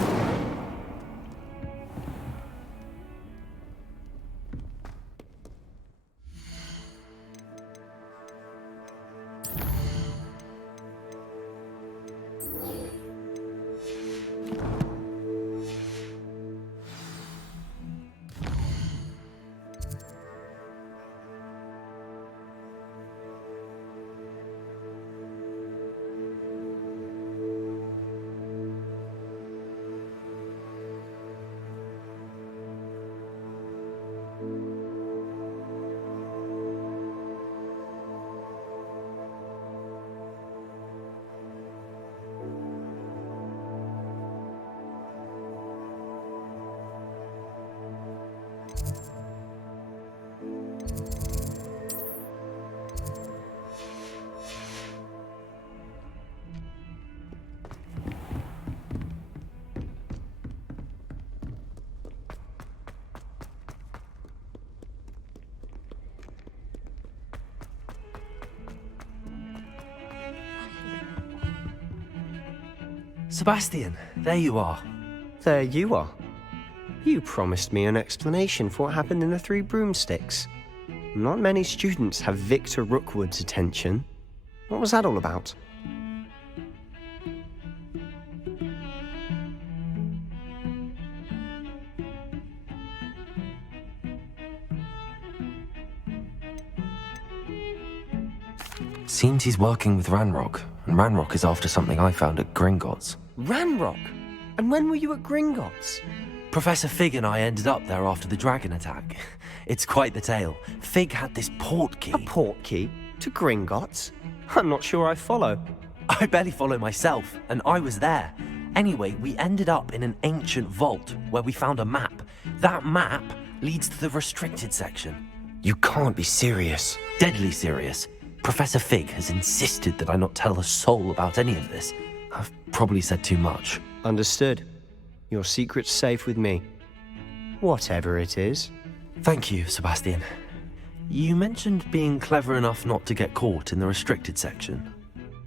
Sebastian, there you are. There you are. You promised me an explanation for what happened in the Three Broomsticks. Not many students have Victor Rookwood's attention. What was that all about? Seems he's working with Ranrock, and Ranrock is after something I found at Gringotts. Ranrock? And when were you at Gringotts? Professor Fig and I ended up there after the dragon attack. It's quite the tale. Fig had this port key. A port key? To Gringotts? I'm not sure I follow. I barely follow myself, and I was there. Anyway, we ended up in an ancient vault where we found a map. That map leads to the restricted section. You can't be serious. Deadly serious. Professor Fig has insisted that I not tell a soul about any of this. I've probably said too much. Understood. Your secret's safe with me. Whatever it is. Thank you, Sebastian. You mentioned being clever enough not to get caught in the restricted section.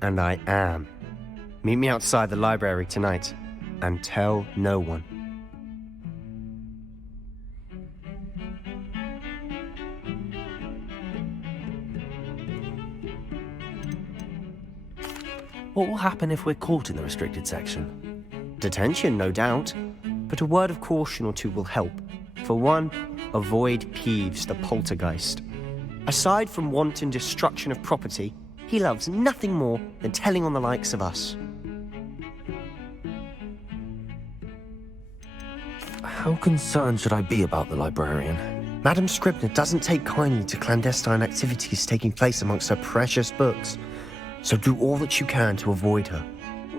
And I am. Meet me outside the library tonight, and tell no one. What will happen if we're caught in the restricted section? Detention, no doubt. But a word of caution or two will help. For one, avoid Peeves, the poltergeist. Aside from wanton destruction of property, he loves nothing more than telling on the likes of us. How concerned should I be about the librarian? Madame Scribner doesn't take kindly to clandestine activities taking place amongst her precious books, so do all that you can to avoid her.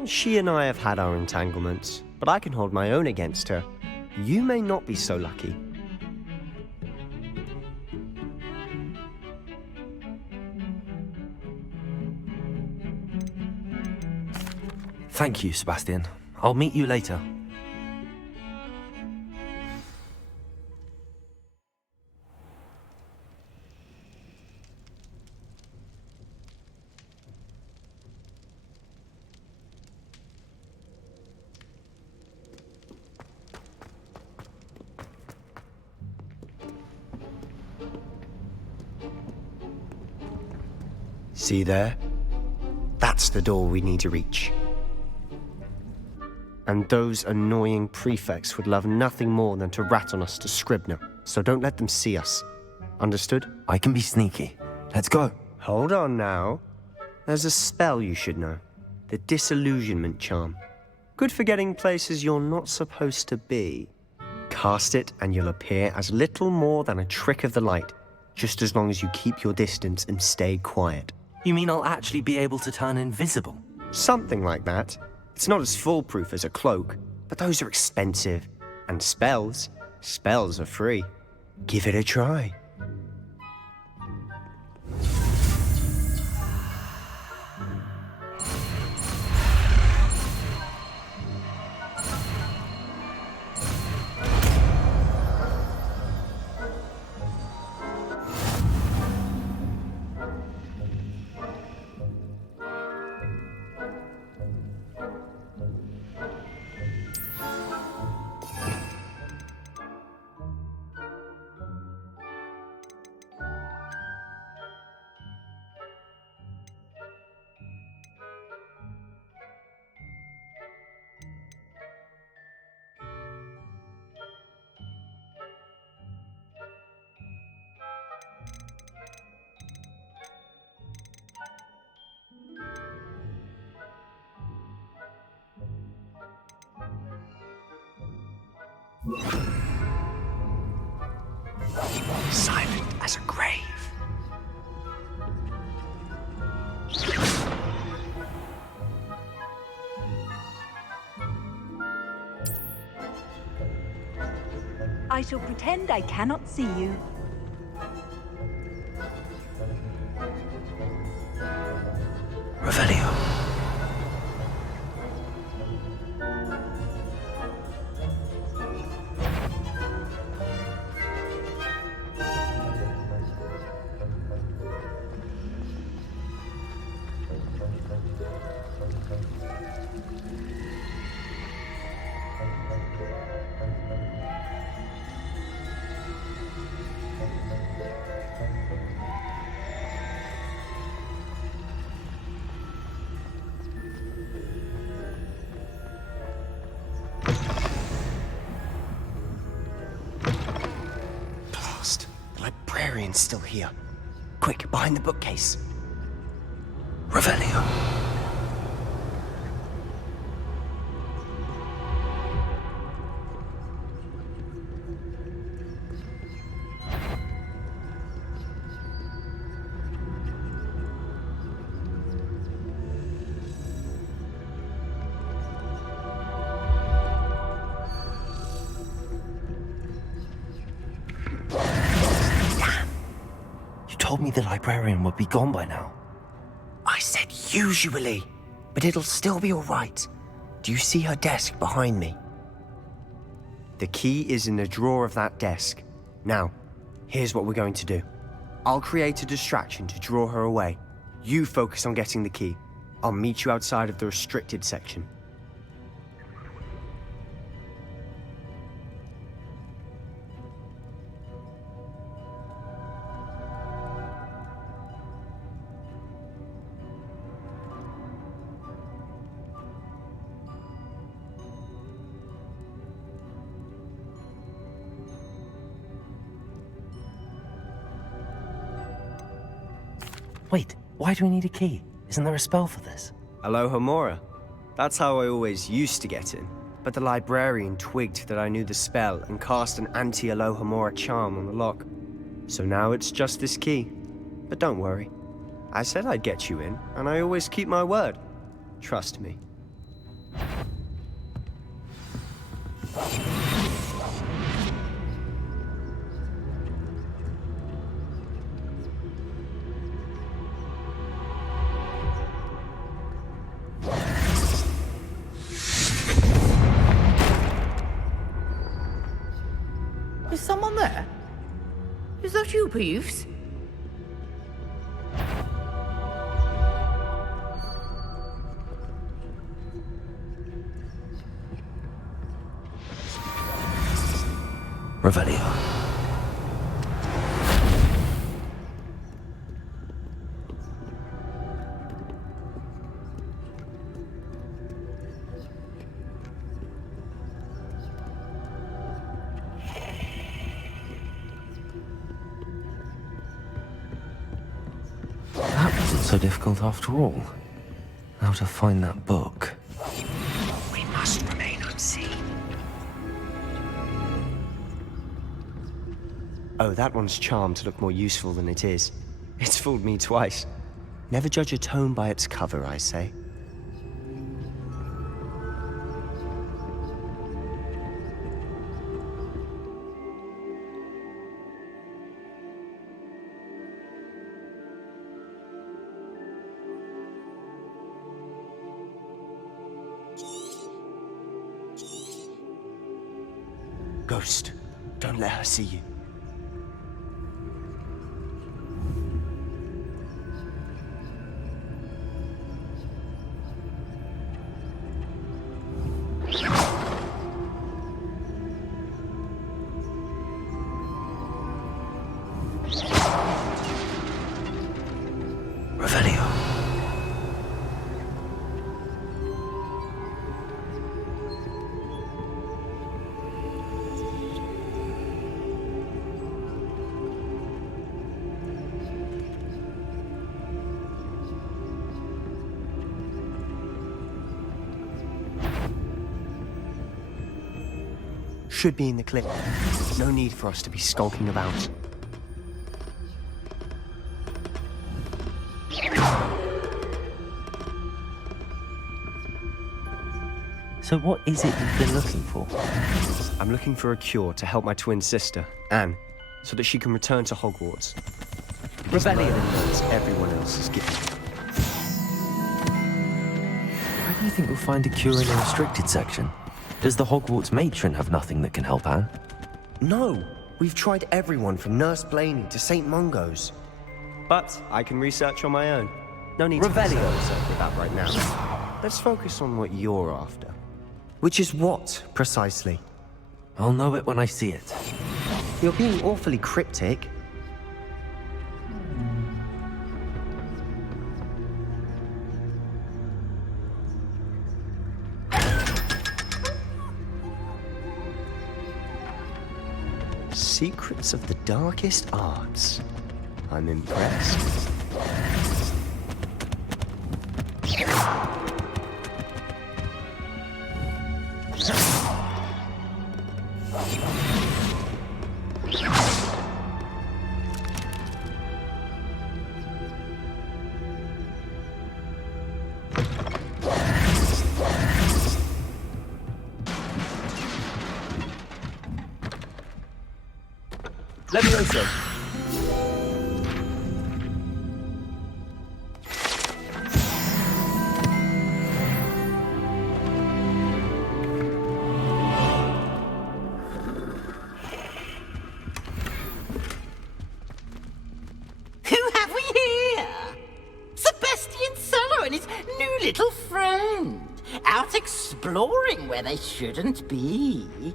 She and I have had our entanglements, but I can hold my own against her. You may not be so lucky. Thank you, Sebastian. I'll meet you later. See there? That's the door we need to reach. And those annoying prefects would love nothing more than to rat on us to Scribner, so don't let them see us. Understood? I can be sneaky. Let's go. Hold on now. There's a spell you should know. The Disillusionment Charm. Good for getting places you're not supposed to be. Cast it and you'll appear as little more than a trick of the light, just as long as you keep your distance and stay quiet. You mean I'll actually be able to turn invisible? Something like that. It's not as foolproof as a cloak, but those are expensive. And spells are free. Give it a try. Silent as a grave. I shall pretend I cannot see you. Revelio. Blast. The librarian's still here. Quick, behind the bookcase. Revelio. You told me the librarian would be gone by now. I said usually, but it'll still be all right. Do you see her desk behind me? The key is in the drawer of that desk. Now, here's what we're going to do. I'll create a distraction to draw her away. You focus on getting the key. I'll meet you outside of the restricted section. Wait, why do we need a key? Isn't there a spell for this? Alohomora. That's how I always used to get in. But the librarian twigged that I knew the spell and cast an anti-Alohomora charm on the lock. So now it's just this key. But don't worry. I said I'd get you in, and I always keep my word. Trust me. Is someone there? Is that you, Peeves? Revelio. That wasn't so difficult after all. How to find that book. We must remain unseen. Oh, that one's charmed to look more useful than it is. It's fooled me twice. Never judge a tome by its cover, I say. Ghost, don't let her see you. Revelio. should be in the clear. No need for us to be skulking about. So what is it you've been looking for? I'm looking for a cure to help my twin sister, Anne, so that she can return to Hogwarts. Rebellion knows everyone else is given. How do you think we'll find a cure in the restricted section? Does the Hogwarts matron have nothing that can help Anne? No! We've tried everyone from Nurse Blaney to St. Mungo's. But I can research on my own. No need to concern yourself with that right now. Let's focus on what you're after. Which is what, precisely? I'll know it when I see it. You're being awfully cryptic. Secrets of the darkest arts. I'm impressed. Levioso! Who have we here? Sebastian Solo and his new little friend. Out exploring where they shouldn't be.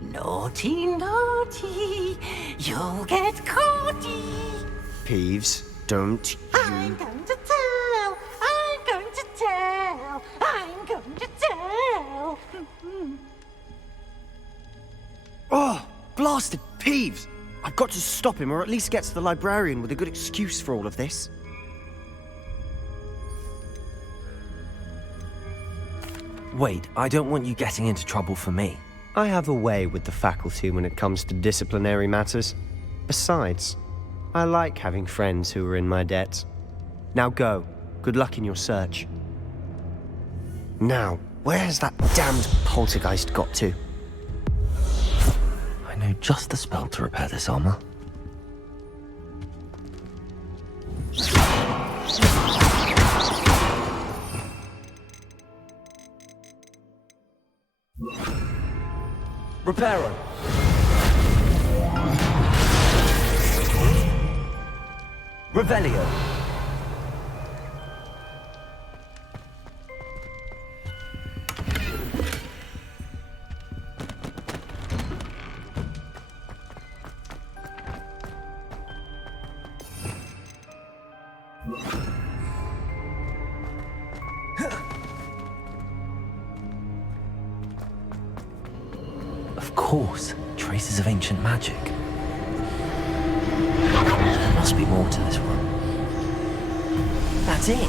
Naughty, naughty, you'll get caughty. Peeves, don't you... I'm going to tell, I'm going to tell, I'm going to tell. Oh, blasted Peeves! I've got to stop him, or at least get to the librarian with a good excuse for all of this. Wait, I don't want you getting into trouble for me. I have a way with the faculty when it comes to disciplinary matters. Besides, I like having friends who are in my debt. Now go. Good luck in your search. Now, where has that damned poltergeist got to? I know just the spell to repair this armor. Reparo! Revelio! Of course, traces of ancient magic. There must be more to this one. That's it!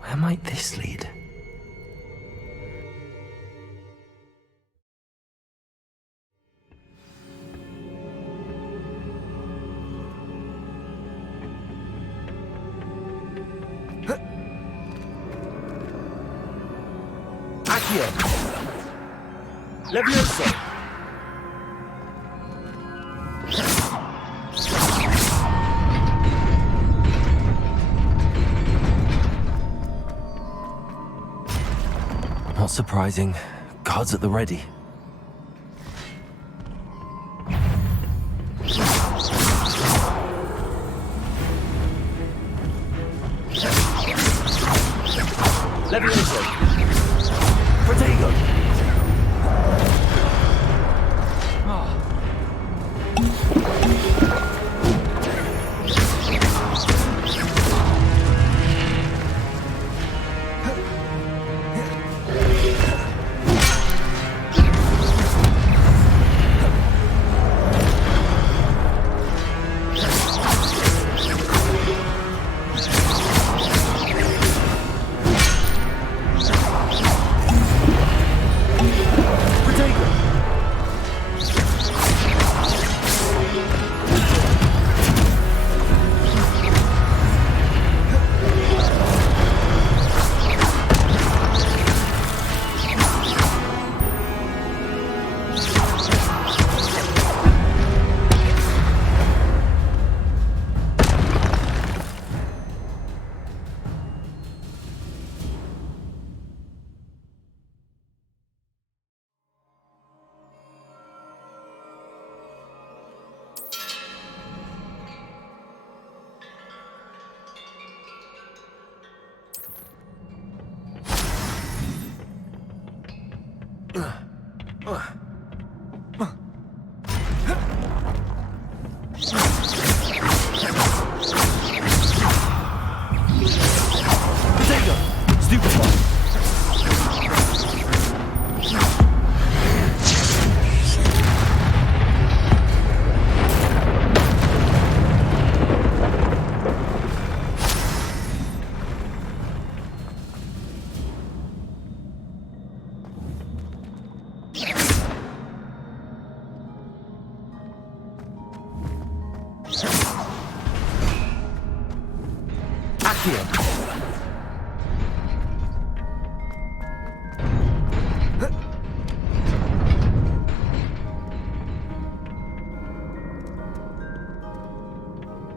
Where might this lead? Accio! Levioso! Not surprising. Guards at the ready. Levioso! Protego!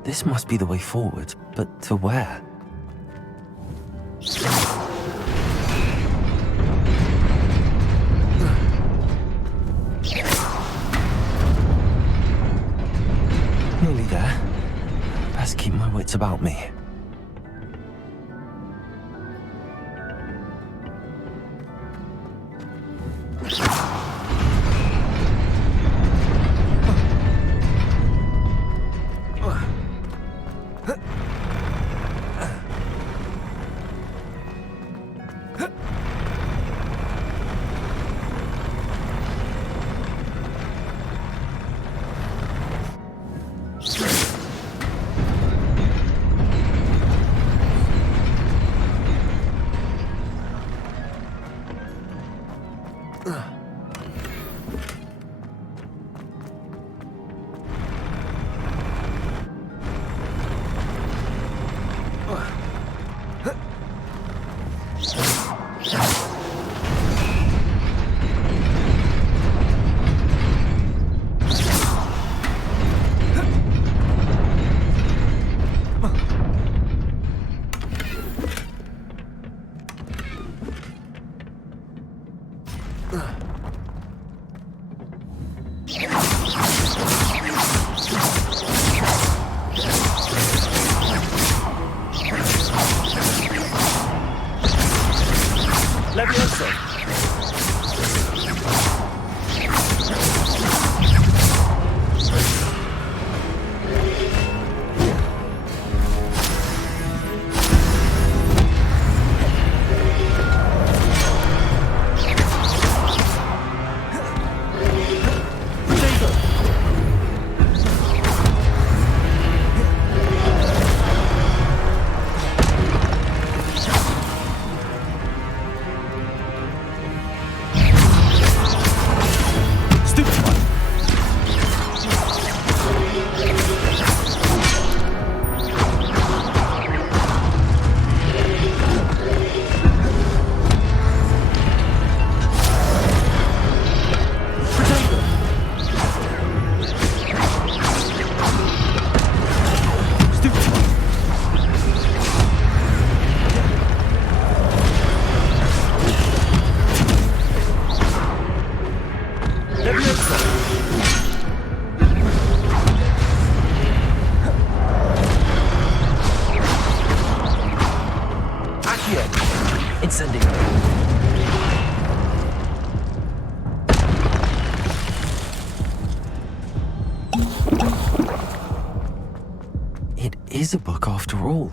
This must be the way forward, but to where? Nearly there. Best keep my wits about me. It is a book after all.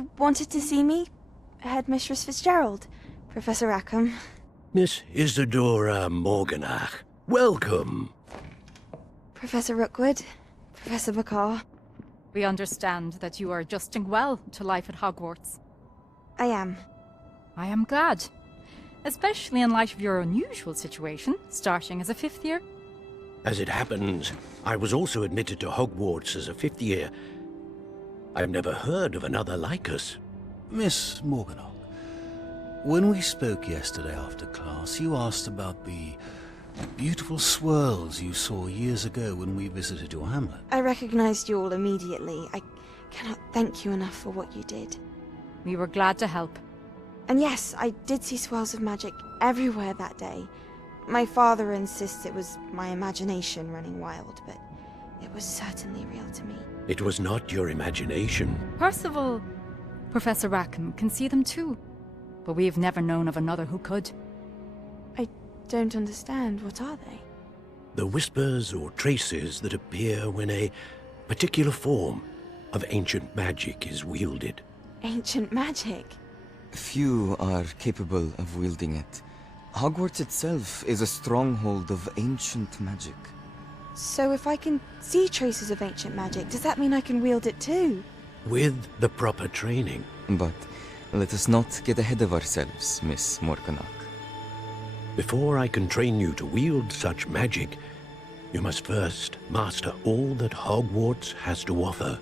You wanted to see me? Headmistress Fitzgerald, Professor Rackham. Miss Isadora Morganach, welcome. Professor Rookwood, Professor Bakar. We understand that you are adjusting well to life at Hogwarts. I am. I am glad. Especially in light of your unusual situation, starting as a 5th year. As it happens, I was also admitted to Hogwarts as a 5th year. I've never heard of another like us. Miss Morganach, when we spoke yesterday after class, you asked about the beautiful swirls you saw years ago when we visited your hamlet. I recognized you all immediately. I cannot thank you enough for what you did. We were glad to help. And yes, I did see swirls of magic everywhere that day. My father insists it was my imagination running wild, but it was certainly real to me. It was not your imagination. Percival, Professor Rackham can see them too. But we've never known of another who could. I don't understand. What are they? The whispers or traces that appear when a particular form of ancient magic is wielded. Ancient magic? Few are capable of wielding it. Hogwarts itself is a stronghold of ancient magic. So if I can see traces of ancient magic, does that mean I can wield it too? With the proper training. But let us not get ahead of ourselves, Miss Morganach. Before I can train you to wield such magic, you must first master all that Hogwarts has to offer.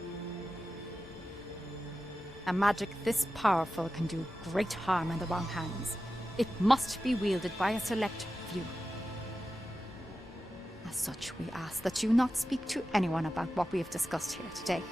A magic this powerful can do great harm in the wrong hands. It must be wielded by a select few. As such, we ask that you not speak to anyone about what we have discussed here today.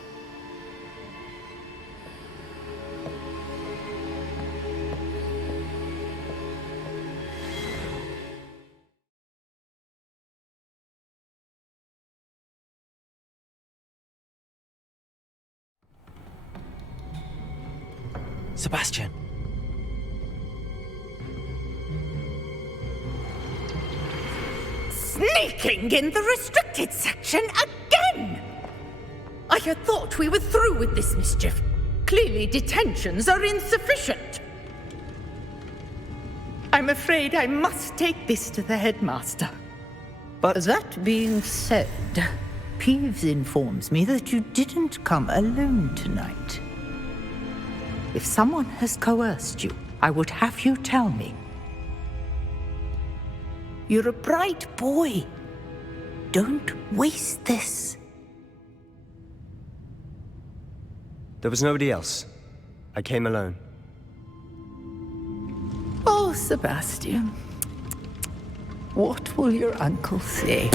Sebastian. Sneaking in the restricted section again! I had thought we were through with this mischief. Clearly detentions are insufficient. I'm afraid I must take this to the headmaster. But that being said, Peeves informs me that you didn't come alone tonight. If someone has coerced you, I would have you tell me. You're a bright boy. Don't waste this. There was nobody else. I came alone. Oh, Sebastian. What will your uncle say?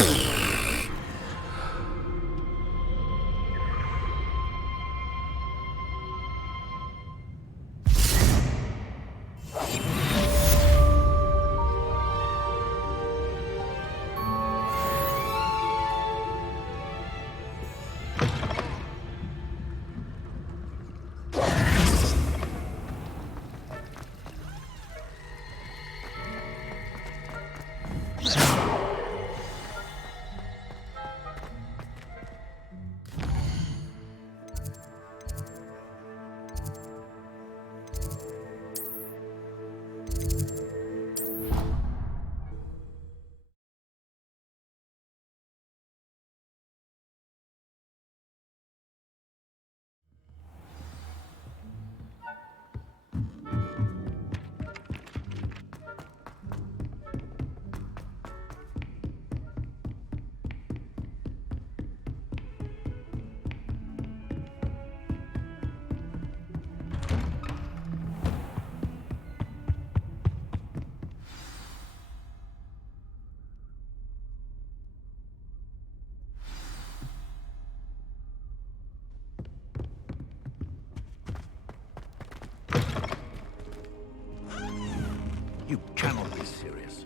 You cannot be serious.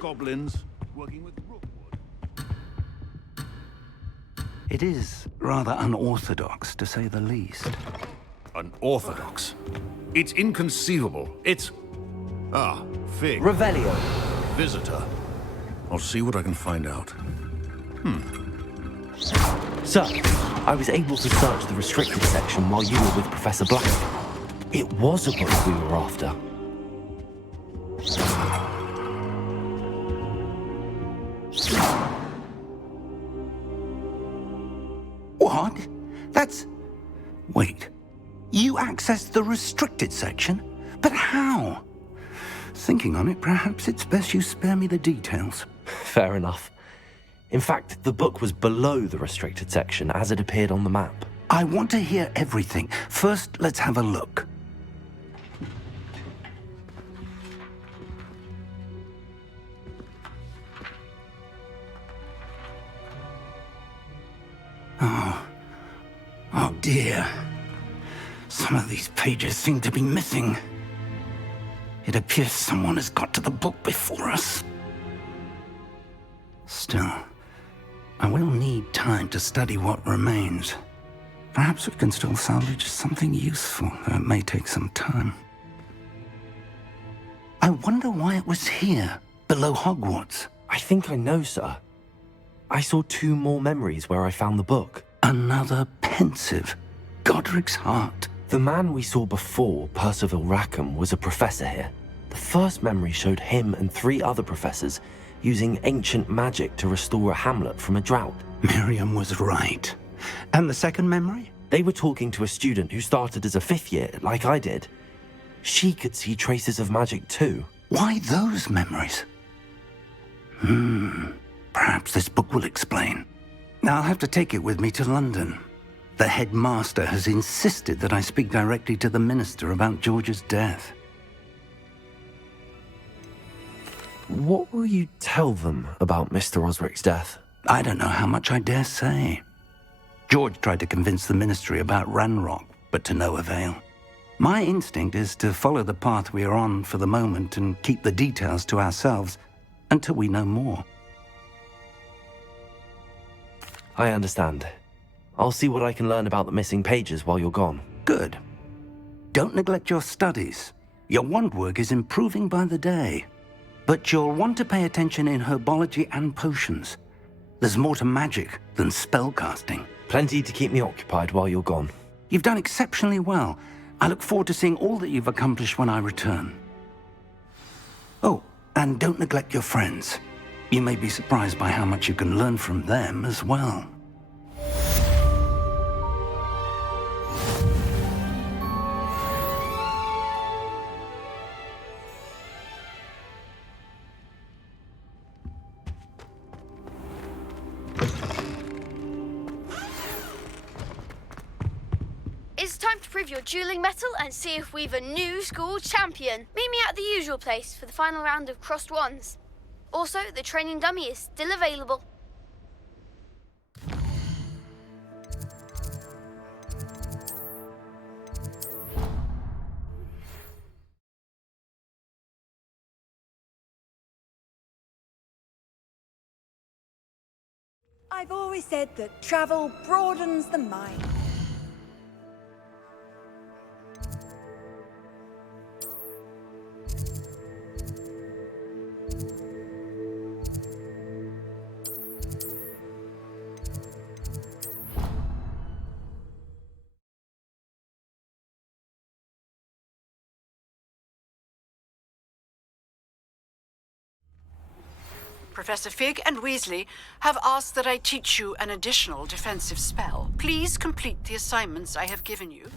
Goblins working with Rookwood. It is rather unorthodox, to say the least. Unorthodox? It's inconceivable. It's... Ah, Fig. Revelio. Visitor. I'll see what I can find out. Sir, I was able to search the restricted section while you were with Professor Black. It was a book we were after. What? That's... Wait. You accessed the restricted section? But how? Thinking on it, perhaps it's best you spare me the details. Fair enough. In fact, the book was below the restricted section as it appeared on the map. I want to hear everything. First, let's have a look. Oh dear. Some of these pages seem to be missing. It appears someone has got to the book before us. Still, I will need time to study what remains. Perhaps we can still salvage something useful, though it may take some time. I wonder why it was here, below Hogwarts. I think I know, sir. I saw 2 more memories where I found the book. Another pensive. Godric's heart. The man we saw before, Percival Rackham, was a professor here. The first memory showed him and 3 other professors using ancient magic to restore a hamlet from a drought. Miriam was right. And the second memory? They were talking to a student who started as a 5th year, like I did. She could see traces of magic too. Why those memories? Perhaps this book will explain. Now I'll have to take it with me to London. The headmaster has insisted that I speak directly to the minister about George's death. What will you tell them about Mr. Osric's death? I don't know how much I dare say. George tried to convince the ministry about Ranrock, but to no avail. My instinct is to follow the path we are on for the moment and keep the details to ourselves until we know more. I understand. I'll see what I can learn about the missing pages while you're gone. Good. Don't neglect your studies. Your wand work is improving by the day. But you'll want to pay attention in herbology and potions. There's more to magic than spellcasting. Plenty to keep me occupied while you're gone. You've done exceptionally well. I look forward to seeing all that you've accomplished when I return. Oh, and don't neglect your friends. You may be surprised by how much you can learn from them as well. It's time to prove your dueling mettle and see if we've a new school champion. Meet me at the usual place for the final round of crossed wands. Also, the training dummy is still available. I've always said that travel broadens the mind. Professor Fig and Weasley have asked that I teach you an additional defensive spell. Please complete the assignments I have given you.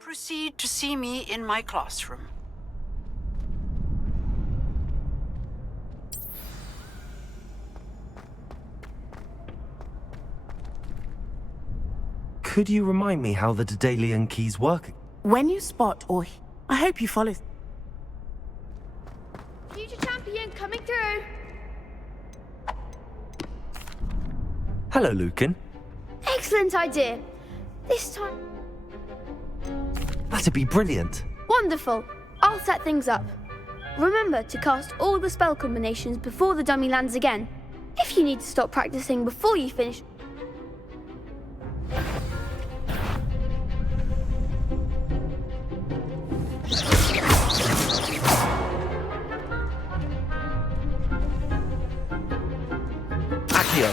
Proceed to see me in my classroom. Could you remind me how the Daedalian keys work? When you spot or... I hope you follow... Future champion coming through. Hello, Lucan. Excellent idea. This time... That'd be brilliant. Wonderful. I'll set things up. Remember to cast all the spell combinations before the dummy lands again. If you need to stop practicing before you finish... Accio!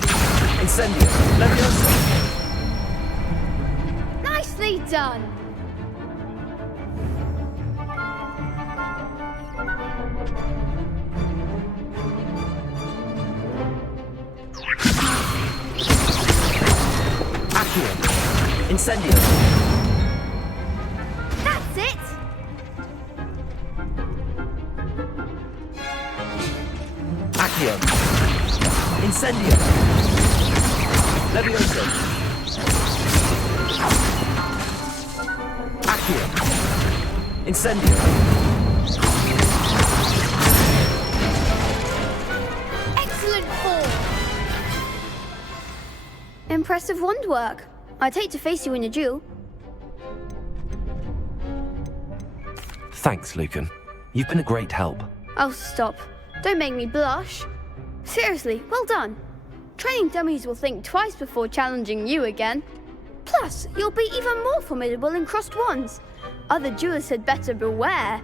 Incendio! Leviosa! Nicely done! Accio! Incendio! That's it! Accio! Incendio! Leviosa! Accio! Incendio! Excellent form! Impressive wand work. I'd hate to face you in a duel. Thanks, Lucan. You've been a great help. Oh, stop. Don't make me blush. Seriously, well done. Training dummies will think twice before challenging you again. Plus, you'll be even more formidable in crossed wands. Other duelists had better beware.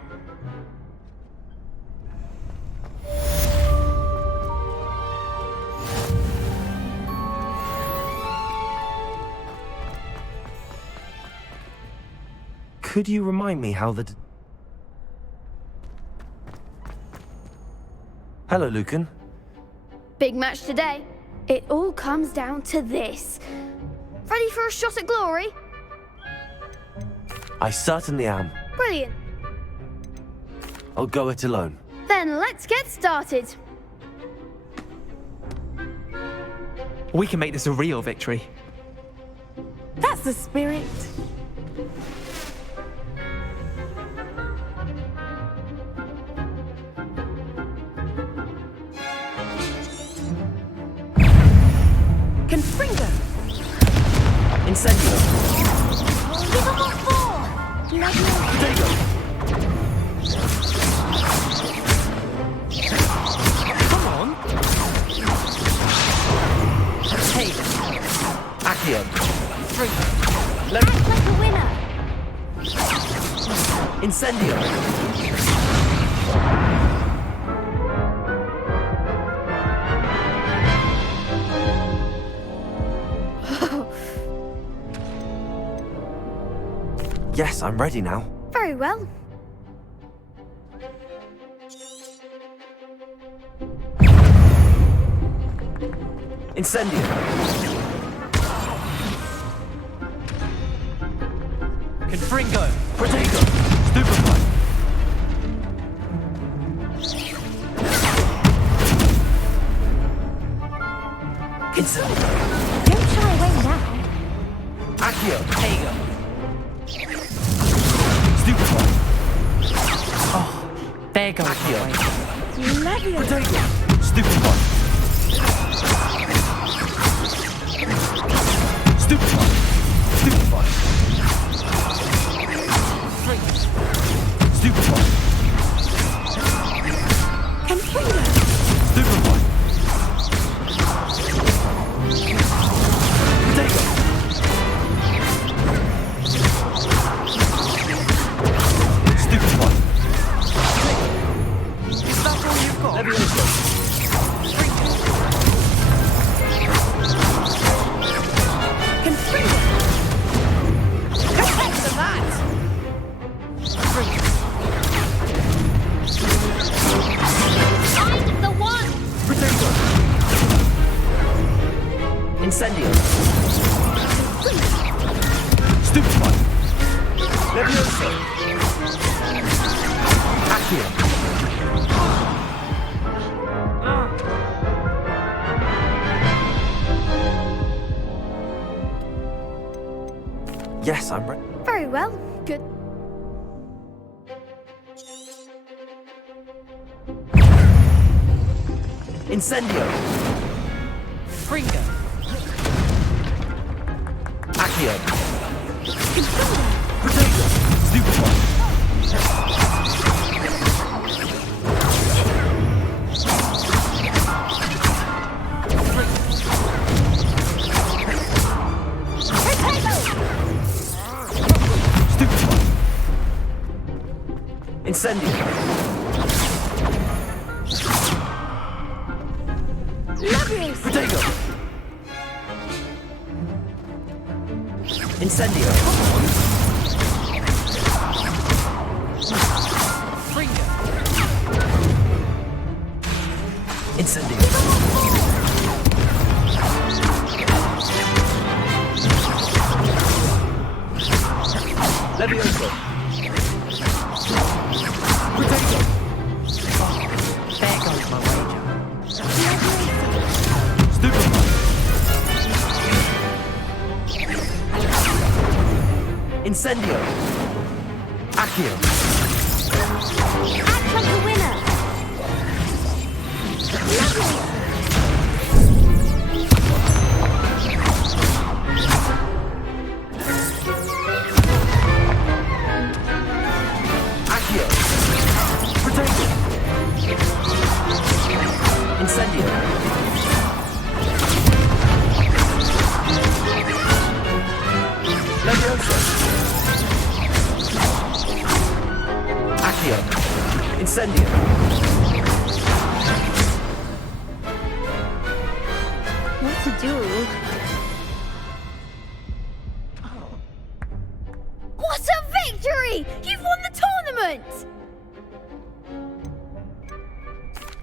Could you remind me how the... Hello, Lucan. Big match today. It all comes down to this. Ready for a shot at glory? I certainly am. Brilliant. I'll go it alone. Then let's get started. We can make this a real victory. That's the spirit. Confringo! Incendio! Give them a four! Potato! Come on! Hey! Accio! Act like a winner! Incendio! Yes, I'm ready now. Very well. Incendio! Confringo! Protego! Stupefy! Incendio! Don't shy away now. Accio! Tego! Stupefy! Oh, there goes Accio! Leviosa! Protego! Stupefy! Stupefy! Stupefy! Stupefy! Confringo! Stupefy! Protego! Stupefy! Is that all you've got? Leviosa! Confringo! Protect the mat! Find the one! Protego! Incendio! Stupefy! Leviosa! Accio! Yes, I'm ready. Very well. Good. Incendio! Fringo! Accio! Protego! Stupefy! Incendio! Lovelace! Protego! Incendio! Incendio! Levioso! Protego! Oh, there goes my wager. Stupefy! Incendio! Accio! Act like the winner! Lovelace! Accio! Protego! Incendio! Levioso! Accio! Incendio! What to do? What a victory! You've won the tournament!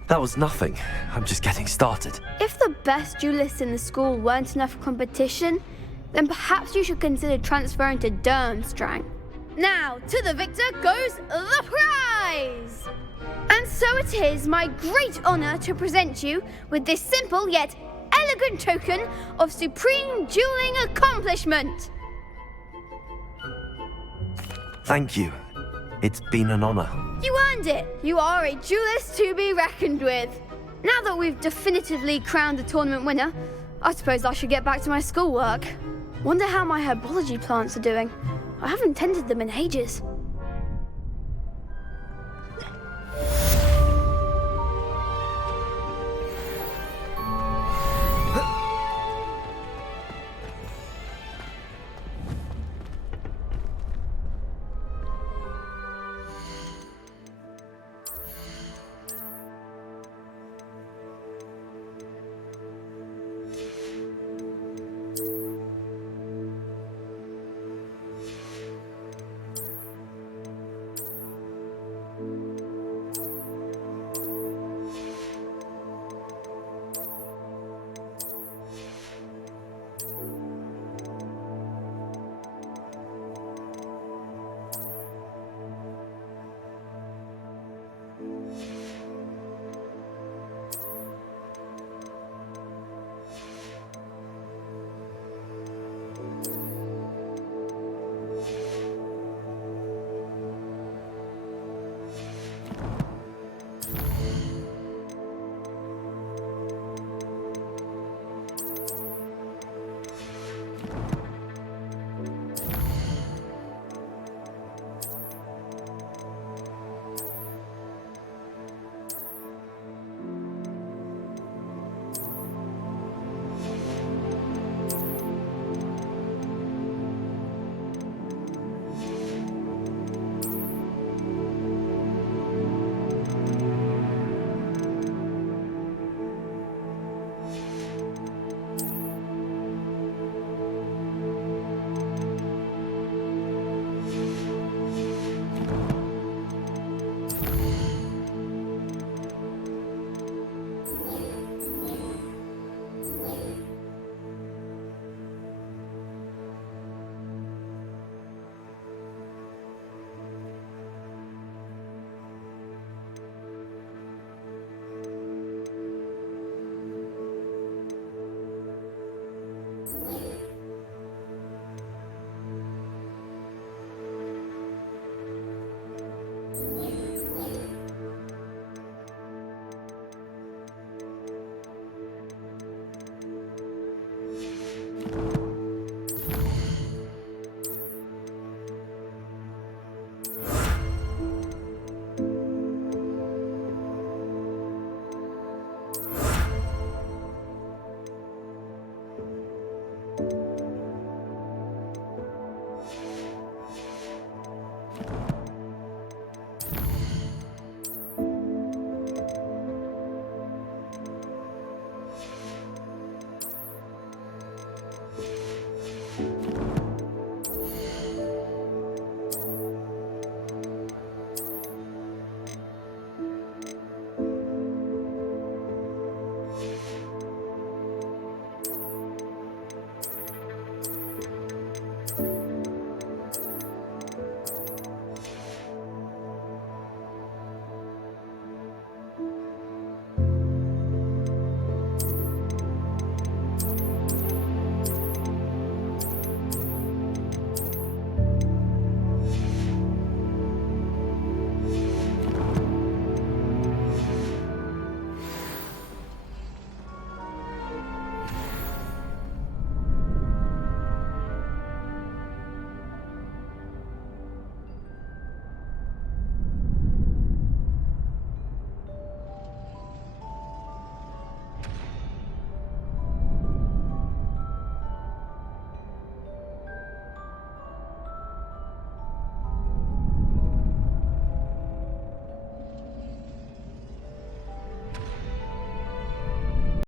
That was nothing. I'm just getting started. If the best duelists in the school weren't enough competition, then perhaps you should consider transferring to Durmstrang. Now, to the victor goes the prize! And so it is my great honor to present you with this simple yet elegant token of supreme dueling accomplishment. Thank you. It's been an honor. You earned it. You are a duelist to be reckoned with. Now that we've definitively crowned the tournament winner, I suppose I should get back to my schoolwork. Wonder how my herbology plants are doing. I haven't tended them in ages.